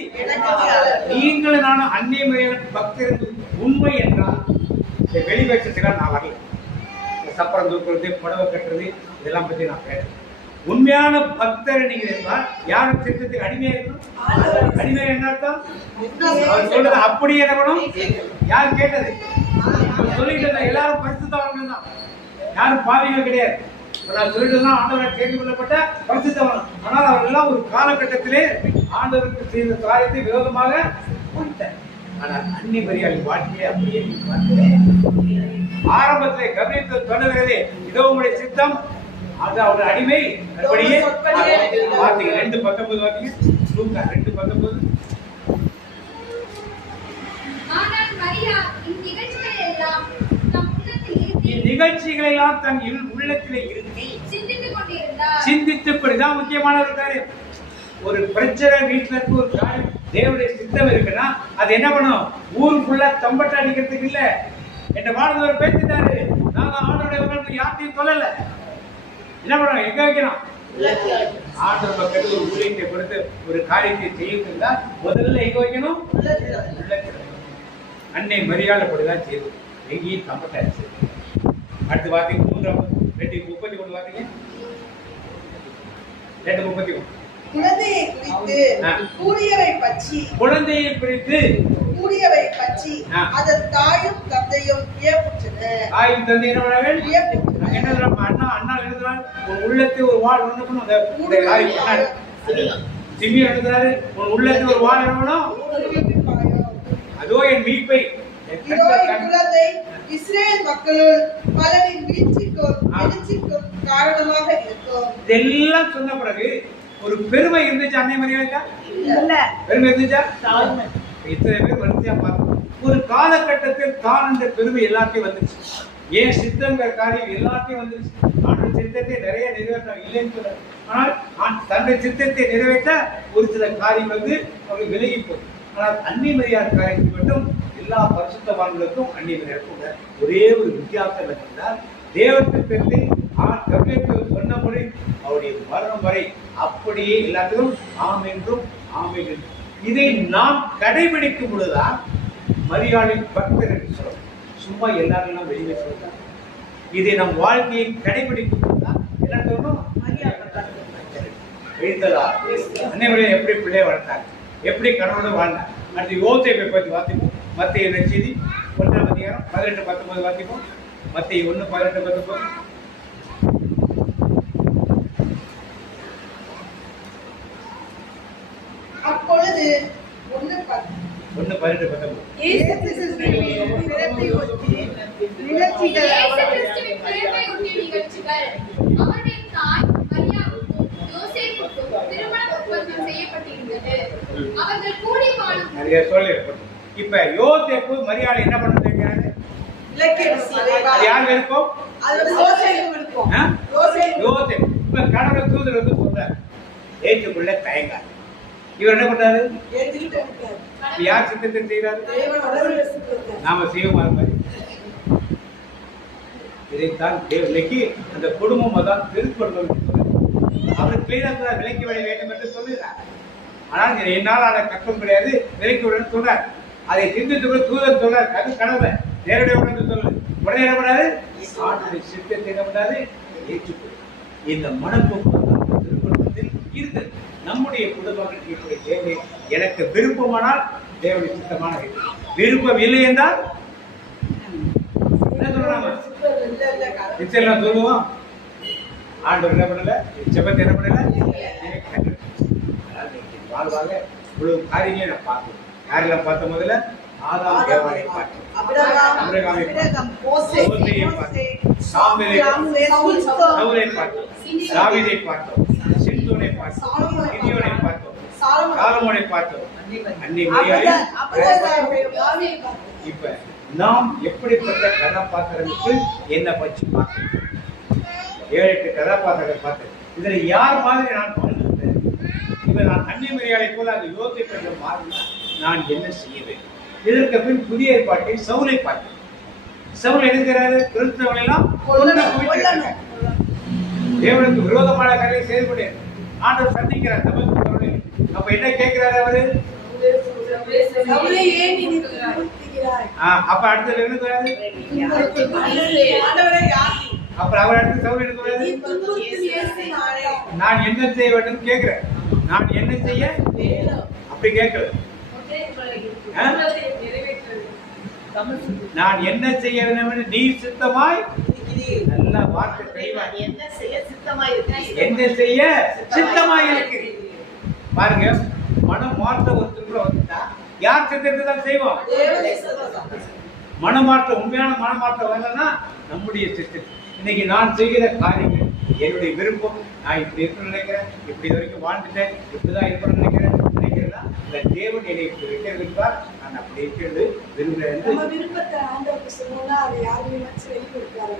நீங்களும் நானும் அன்னை மரியாதை பக்தருக்கு உண்மை என்றால் வெளிவேற்றத்துக்காக நான் வரல. சப்பரம் தூக்குறது, புடவை கட்டுறது இதெல்லாம் பத்தி நான் பேசுறேன். உண்மையான பக்தர் நீங்க இருந்தால் யாரும் சித்தத்துக்கு அடிமையா இருக்கணும். அடிமை என்ன அர்த்தம்? அவர் சொல்றது அப்படியே என்ன பண்ணும்? யார் கேட்டது? சொல்லிட்டு எல்லாரும் பரிசுத்தவர்கள் தான், யாரும் பாவிகள் கிடையாது. நான் சொல்லிட்டு ஆண்டவரை கேட்டு கொள்ளப்பட்ட பரிசுத்தவன். ஆனால் அவர்கள் எல்லாம் ஒரு காலகட்டத்திலே ஆண்டவருக்கு செய்த காரியத்தை விரோதமாக முடித்தார். ஆனால் அன்னை மரியாதை வாழ்க்கையை அப்படியே ஆரம்பத்திலே கவனித்து தொடர்கிறதே இதோ உங்களுடைய சித்தம் அது அவர் அடிமை அப்படியே வார்த்தைங்க 2:19 வார்த்தைங்க லூக்கா 2:19. ஆனால் மரியா இந்நிகழ்ச்சிகளை எல்லாம் தன் உள்ளத்திலே இருத்தி சிந்தித்துக் கொண்டுதான் முக்கியமான ஒரு காரியம். ஒரு பிரச்சனை வீட்டுல இருக்கு, ஒரு காரியம் தேவனுடைய சித்தம் இருக்குன்னா அது என்ன பண்ணும்? ஊருக்குள்ள தம்பட்ட அடிக்கிறதுக்கு இல்ல. என் வாழ்ந்தவர் பேசிட்டாரு, நாங்க ஆண்டோடைய உங்களுக்கு யார்த்தையும் சொல்லல. என்ன பண்ணோம்? எங்க வைக்கணும்? ஆண்டவர் மக்களுக்கு ஒரு ஊழியத்தை கொடுத்து ஒரு காரியத்தை செய்யுங்களா முதல்ல எங்க வைக்கணும்? அன்னை மரியாதை அப்படிதான் செய்யும். எங்கேயும் தம்பட்டாச்சு. அடுத்து வார்த்தைக்கு 2:31 வார்த்தைங்க 2:31. குழந்தையை குறித்து கூறியவை பற்றி அதன் தாயும் தந்தையும் வியப்புற்றனர். தாயும் தந்தை என்ன பண்ணாங்க? என்ன சொல்றாங்க? அண்ணா எழுதுறாங்க, உன் உள்ளத்தை ஒரு வாழ் ஒண்ணுக்கணும். அந்த காரியம் பண்ணாரு சிம்மி எழுதுறாரு, உன் உள்ளத்தை ஒரு வாழ் என்னணும்? அதோ என் மீட்பை குழந்தை இஸ்ரேல் மக்களுள் பலரின் வீழ்ச்சிக்கும் எழுச்சிக்கும் காரணமாக இருக்கும். இதெல்லாம் சொன்ன பிறகு ஒரு பெருமை இருந்துச்சு அன்னை மரியாதைக்கா? இல்ல. பெருமை இருந்துச்சா? இத்தனை பேர் வரிசையா பார்த்தோம். ஒரு காலகட்டத்தில் தான் அந்த பெருமை எல்லாத்தையும் வந்துச்சு. ஏன் சித்தங்கிற காரியம் எல்லாத்தையும் வந்துருச்சு. ஆண்டு சித்தத்தை நிறைய நிறைவேற்ற இல்லைன்னு சொல்ல. ஆனால் தன்னுடைய சித்தத்தை நிறைவேற்ற ஒரு சில காரியம் வந்து அவருக்கு விலகி போகுது. ஆனால் அன்னை மரியாதை காரியத்தை மட்டும் எல்லா பரிசுத்தவான்களுக்கும் அன்னை மரியாதை ஒரே ஒரு வித்தியாசம் இருந்தால் தேவ சித்தத்தை சொன்னபடி அவருடைய மரணம் வரை அப்படியே எல்லாத்துக்கும் ஆம் என்றும் ஆமென் என்றும். இதை நாம் கடைபிடிக்கும் பொழுதுதான் மரியாளின் பக்தர் என்று சொல்றோம். சும்மா எல்லாரும் வெளியே சொல்றாங்க. இதை நம் வாழ்க்கையை கடைபிடிக்கும் பொழுதுதான் என்ன சொல்லணும்? எழுந்ததா அன்னைவரே எப்படி பிள்ளைய வளர்த்தாங்க, எப்படி கணவனோட வாழ்ந்தாங்க. அடுத்து யோசேப்பை பற்றி வாசிப்போம். மத்தேயு நற்செய்தி 1ஆம் அதிகாரம் 18-19 வாசிப்போம். மத்தேயு 1:18-19. அப்பொழுது 1:18-19 நிறைய சொல்லிருக்கோம். இப்ப யோசேப்பு மரியாதை என்ன பண்ண தெரியாது? யார் விருப்பம்? யோசேப்பு. இப்ப கடவுள் தூதர் வந்து சொல்றாரு, ஏற்றுக்குள்ள தயங்காது. இவர் என்ன பண்றாரு? யார் சித்தத்தை செய்யறாரு? நாம செய்வோமா? மாதிரி இதைத்தான் இன்னைக்கு அந்த குடும்பம் தான் திருக்குறள் அவர் கிளீனா விலைக்கு விட வேண்டும் என்று சொல்லுகிறார். ஆனால் என்னால் அதை கஷ்டம் கிடையாது, விலைக்கு விட சொல்றார். அதை சிந்தித்து தூதர் சொல்றார், அது கடவுளை நேரடியாக சொல்லுது. உடனே என்ன பண்ணாரு? சித்தத்தை என்ன பண்ணாரு? ஏற்றுக்கொள். இந்த மனப்போக்கு திருக்குறளத்தில் இருக்குது. நம்முடைய குடும்பங்களுக்கு இப்படி தேவை. எனக்கு விருப்பமானால் தேவனுடைய சித்தமான விருப்பம் இல்லை என்றால் என்ன சொல்றாங்க? நிச்சயம் சொல்லுவோம். ஆண்டவர் என்ன பண்ணல? ஜெபத்தை என்ன பண்ணல? வாழ்வாக இவ்வளவு காரியங்களை நான் பார்த்தோம். யாரெல்லாம் பார்த்த? முதல்ல ஆதாம் ஏவாளை பார்த்தோம், அபிரகாமை பார்த்தோம், மோசேயை பார்த்தோம், சவுலை பார்த்தோம், தாவீதை பார்த்தோம், சிம்சோனை பார்த்தோம், கிதியோனை பார்த்தோம், சாலமோனை பார்த்தோம், அன்னை மரியாதை. இப்ப நாம் எப்படிப்பட்ட கதாபாத்திரங்களுக்கு என்ன பற்றி பார்த்தோம்? 7-8 கதாபாத்திரங்கள் பார்த்தேன். இதுல யார் மாதிரி நான் வாழ்ந்துட்டேன்? இப்ப நான் அன்னை மரியாதை போல அந்த யோசிப்பை மாறினா நான் என்ன செய்ய வேண்டும்? இதற்கு பின் புதிய ஏற்பாட்டில் சவுலை பார்த்தேன். சவுல் எழுதுகிறாரு, கிறிஸ்தவனை எல்லாம் தேவனுக்கு விரோதமான காரியம் செயல்பட ஆண்டவர் சந்திக்கிறார். அப்ப என்ன கேட்கிறாரு அவரு? அப்ப அடுத்தது எழுதுகிறாரு. அப்புறம் அவர் அடுத்து சவுல் எழுதுகிறாரு, நான் என்ன செய்ய வேண்டும் கேட்கிறேன். நான் என்ன செய்ய அப்படி கேட்கல. நான் என்ன செய்ய வேண்டும்? நீ சித்தமாய். நல்ல வார்த்தை தெளிவாய். என்ன செய்ய சித்தமாய் இருக்கு. பாருங்க, மனம் மாற்ற ஒருத்தருக்குள்ள வந்துட்டா யார் சித்தத்தை தான் செய்வோம்? மனமாற்றம், உண்மையான மனமாற்றம் வரலன்னா நம்முடைய சித்தம். இன்னைக்கு நான் செய்கிற காரியங்கள் என்னுடைய விருப்பம் நான் இப்படி இருக்கணும்னு நினைக்கிறேன், இப்படி வரைக்கும் வாழ்ந்துட்டேன், இப்படிதான் இருக்கணும்னு நினைக்கிறேன்னா இந்த தேவன் என்னை இப்படி வைக்கிறது இருந்தால் நான் அப்படி இருக்கிறது விரும்புகிறேன். நம்ம விருப்பத்தை ஆண்டவருக்கு சொன்னோம்னா அதை யாருமே வச்சு வெளிப்படுத்தாரு.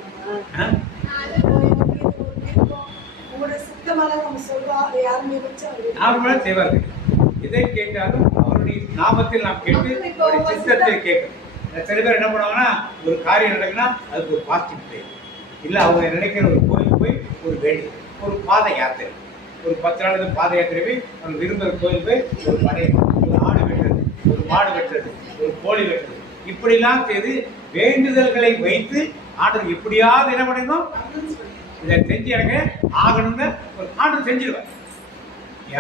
உங்களோட சித்தமாக நம்ம சொல்றோம், அதை யாருமே வச்சு நார்மலாக செய்வார்கள். எதை கேட்டாலும் அவருடைய நாமத்தில் நாம் கேட்டு அவருடைய சித்தத்தை கேட்கணும். சில பேர் என்ன பண்ணுவாங்கன்னா ஒரு காரியம் நடக்குன்னா அதுக்கு ஒரு பாசிட்டிவ் ப்ளே இல்லை, அவங்க நினைக்கிற ஒரு கோயில் போய் ஒரு வேண்டுதல், ஒரு பாத யாத்திரை, ஒரு 10 நாள் பாத யாத்திரை போய் அவங்க விரும்புகிற கோயில் போய் ஒரு படையை, ஒரு ஆடு வெட்டுறது, ஒரு மாடு வெட்டுறது, ஒரு கோழி வெட்டுறது, இப்படிலாம் செய்து வேண்டுதல்களை வைத்து ஆண்டவர் எப்படியாவது என்ன பண்ணிருந்தோம் இதை செஞ்சு எனக்கு ஆகணும்னு ஒரு ஆண்டவர் செஞ்சிருவேன்.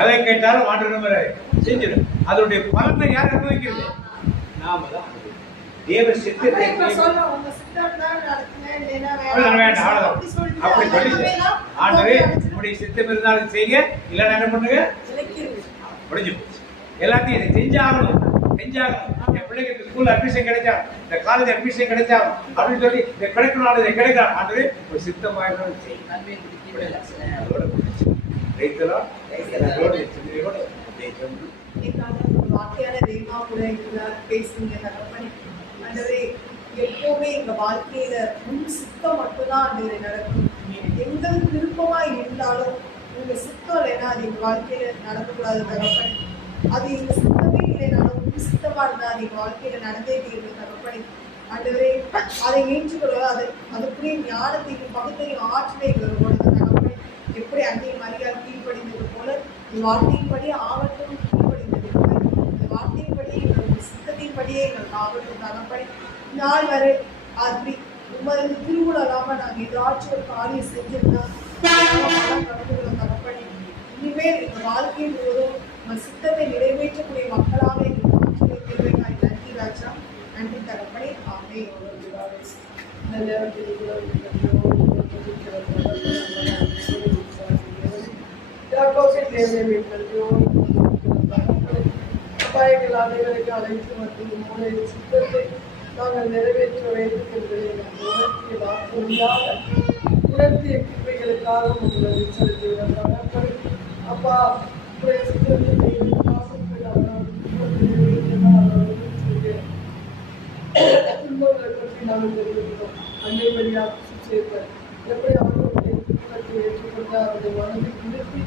எதை கேட்டாலும் ஆண்டவர் செஞ்சிடும். அதனுடைய பலனை யார் அனுபவிக்கிறது? நாம தான். தேவ சித்தத்தை அப்படி சொல்லி ஆண்டவரே உங்களுடைய சித்தம் இருந்தாலும் செய்ய, இல்லைன்னா என்ன பண்ணுங்க முடிஞ்சு போச்சு. எல்லாத்தையும் இதை செஞ்சாகணும். என் பிள்ளைக்கு ஸ்கூல் அட்மிஷன் கிடைச்சா, இந்த காலேஜ் அட்மிஷன் கிடைச்சா அப்படின்னு சொல்லி இதை கிடைக்கணும், இதை கிடைக்கலாம் ஆண்டவரே ஒரு சித்தமாக வார்த்தையான தெய்வமா கூட இருக்கிறார் பேசுங்க தகப்பனே. ஆண்டவரே எப்பவுமே எங்க வாழ்க்கையில உன் சித்தம் மட்டும்தான் ஆண்டவரே நடக்கும். எங்களுக்கு விருப்பமா இருந்தாலும் உங்க சித்தம் இல்லைன்னா அது எங்க வாழ்க்கையில நடக்கக்கூடாது தகப்பனே. அது எங்க சித்தமே இல்லைனாலும் உன் சித்தமா இருந்தா அது எங்க வாழ்க்கையில நடந்தே தீர்வு தகப்பனே. ஆண்டவரே அதை ஏற்றுக்கொள்ள அதுக்குரிய ஞானத்தையும் பகுத்தையும் ஆற்றலை எங்களோட தகப்பனே. எப்படி அன்னை மரியாதை கீழ்ப்படிந்தது போல வார்த்தையின்படி ஆகட்டும், கீழ்ப்படிந்தது போல இந்த வார்த்தையின்படி எங்களுடைய சித்தத்தின்படியே எங்களுக்கு ஆகட்டும் தகப்பனே. நாள் வரை அப்படி உமது திருவிழா இல்லாம நாங்கள் ஏதாச்சும் ஒரு காரியம் செஞ்சிருந்தா கடந்துள்ள தகப்பனே. இனிமேல் எங்கள் வாழ்க்கையில் முழுவதும் உங்கள் சித்தத்தை நிறைவேற்றக்கூடிய மக்களாக எங்கள் ஆற்றலை தேவைக்காய் நன்றி ராஜா, நன்றி தகப்பனே. ஆமே. அபாயங்கள் அனைவருக்கு அழைத்து மற்றும் உங்களுடைய சித்தத்தை நாங்கள் நிறைவேற்ற வேண்டும் என்பதை உணர்த்திய கிருபைகளுக்காக உங்களை செலுத்துகிறோம். அப்பா உங்களுடைய சித்தத்தை துன்பங்களை பற்றி நாங்கள் தெரிவிக்கிறோம். அன்னை வழியாக சேர்த்த எப்படி அவர்களுடைய துன்பத்தை ஏற்றுக்கொண்டு அவருடைய மனதை நிறுத்தி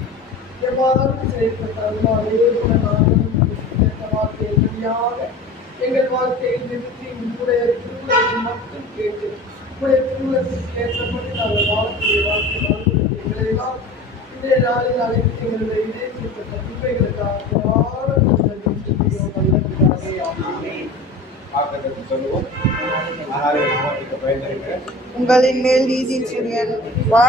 எவ்வாறு செயல்பட்டார்களோ அதே போல நாங்கள் வார்த்தையை வழியாக எங்கள் வாழ்க்கையில் நிறுத்தி உங்களுடைய திருமணத்தை மட்டும் கேட்டு உங்களுடைய திருமணத்திற்கு ஏற்றபடி நாங்கள் வாழக்கூடிய வாழ்க்கை எங்களை எல்லாம் இன்றைய நாளில் அழைத்து எங்களுடைய இதயத்திற்கு கிருபைகளுக்காக உங்களின் மேல் நீதியின் சூரியன்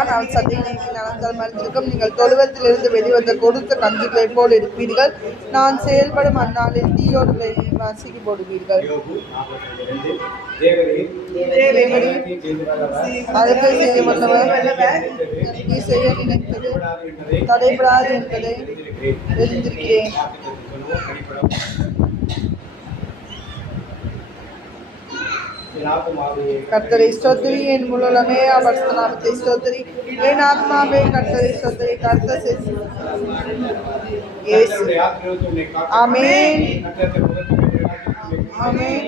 நான் சட்டை நீக்கி நடந்தால் மறைந்திருக்கும். நீங்கள் தொழுவத்திலிருந்து வெளிவந்த கொடுத்த கஞ்சிகளைப் போல் இருப்பீர்கள். நான் செயல்படும் அந்நாளில் தீயோடு வாசிக்கு போடுவீர்கள். அதற்கு செய்ய வல்லவர் நீ செய்ய நினைத்தது தடைபடாது என்பதை தெரிந்திருக்கிறேன். கர்த்தரை ஸ்தோத்திரி, என் முழுமே பரிசுத்த நாமத்தை ஸ்தோத்திரி. என் ஆத்மாவே கர்த்தரை ஸ்தோத்திரி. கர்த்தர் ஆமென் ஆமென்.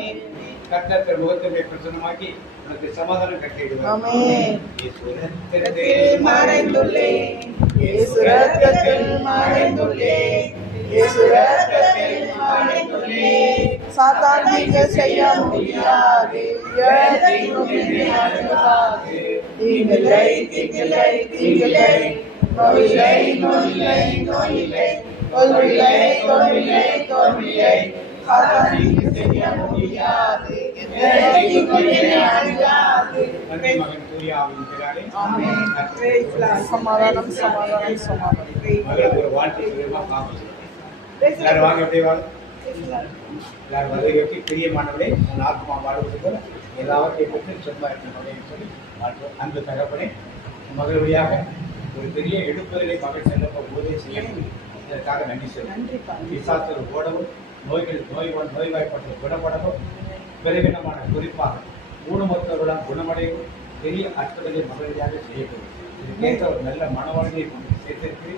கர்த்தர் முகத்தை பிரசன்னமாக்கி உனக்கு சமாதானம் கட்டிடுவார். ஆமென். இயேசுவின் மறைந்துள்ளேன், இயேசு ரத்தத்தில் மறைந்துள்ளேன், இயேசு ரத்தத்தில் மறைந்துள்ளேன். சாத்தான் தீங்கு செய்ய முடியாது, தீங்கில்லை தீங்கில்லை தீங்கில்லை, நோயில்லை நோயில்லை நோயில்லை, தோல்வில்லை தோல்வில்லை தோல்வில்லை. சாத்தான் தீங்கு செய்ய முடியாது, சமாதானம் சமாதானம் சமாதானம். ஒரு வாழ்க்கை எல்லாரும் வாங்க, எப்படி வாங்க, எல்லாரும் வருகை எப்படி பிரியமானவர்களே, உன் ஆத்மா வாழ்வது போல எல்லாவற்றையும் பற்றி சொந்தமாக இருக்கணும் சொல்லி வாழ்வோம். அன்பு தகப்பனே, மகள் வழியாக ஒரு பெரிய எடுப்பதிலே மகள் செல்லப்போ உதவி செய்யணும். இதற்காக நன்றி சொல்லுங்கள். விசாசத்தில் ஓடவும், நோய்வாய்ப்பட்ட குணப்படவும், விரைவினமான குறிப்பாக ஊனமற்றவர்களால் குணமடையவும் பெரிய அற்புதங்களை மகள் வழியாக செய்யப்படும். இதுக்கேற்ற ஒரு நல்ல மனவாழ்வை கொண்டு சேர்த்திருக்கு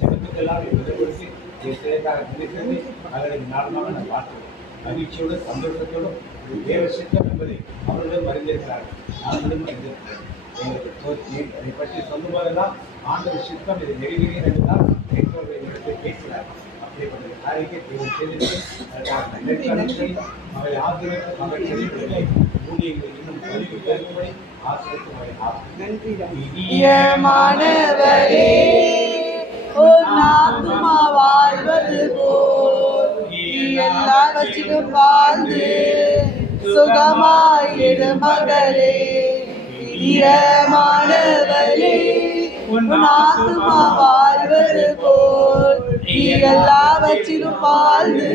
ஜபத்துக்கெல்லாம் பதில் கொடுத்து இதற்காக நினைக்கிறது அவர்களுக்கு நார்மலாக நான் பார்க்கிறோம். மகிழ்ச்சியோடு சந்தோஷத்தோடும் இது தேவ சித்தம் என்பதை அவர்களும் அறிந்திருக்கிறார்கள், நாங்களும் அறிந்திருக்கிறோம். எங்களுக்கு தோற்றி அதை பற்றி சொல்லும்போதெல்லாம் ஆண்டவர் சித்தம் இதை நெருங்கினீர் என்றால் பெற்றோர்கள் இடத்தில் பேசுகிறார். அப்படிப்பட்ட காரியத்தை தேவன் செய்திருக்கிறது. அதற்காக நன்றி அவரை ஆசிரியர் மகள் செல்வதில்லை ஊழியர்களை இன்னும் பதிவு பெருகும்படி பிரியமானவரே, ஒரு ஆத்துமா வாழ்வது போல் எல்லாவற்றிலும் வாழ்ந்து சுகமாயிடு மகளே. பிரியமானவரே, உன் ஆத்துமா வாழ்வது போல் எல்லாவற்றிலும் வாழ்ந்து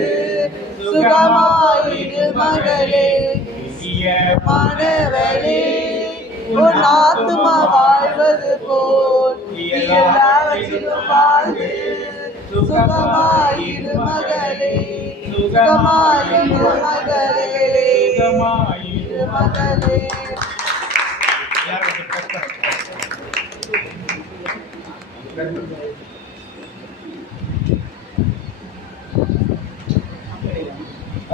சுகமாயிடு மகளே. பிரியமானவரே, உன் ஆத்துமா வாழ்வது போல் எல்லாவற்றிலும் வாழ்ந்து சுகமாயிடு மகளே. சுகமாயிடு மகளே, சுகமாயிடு மகளே. ஆ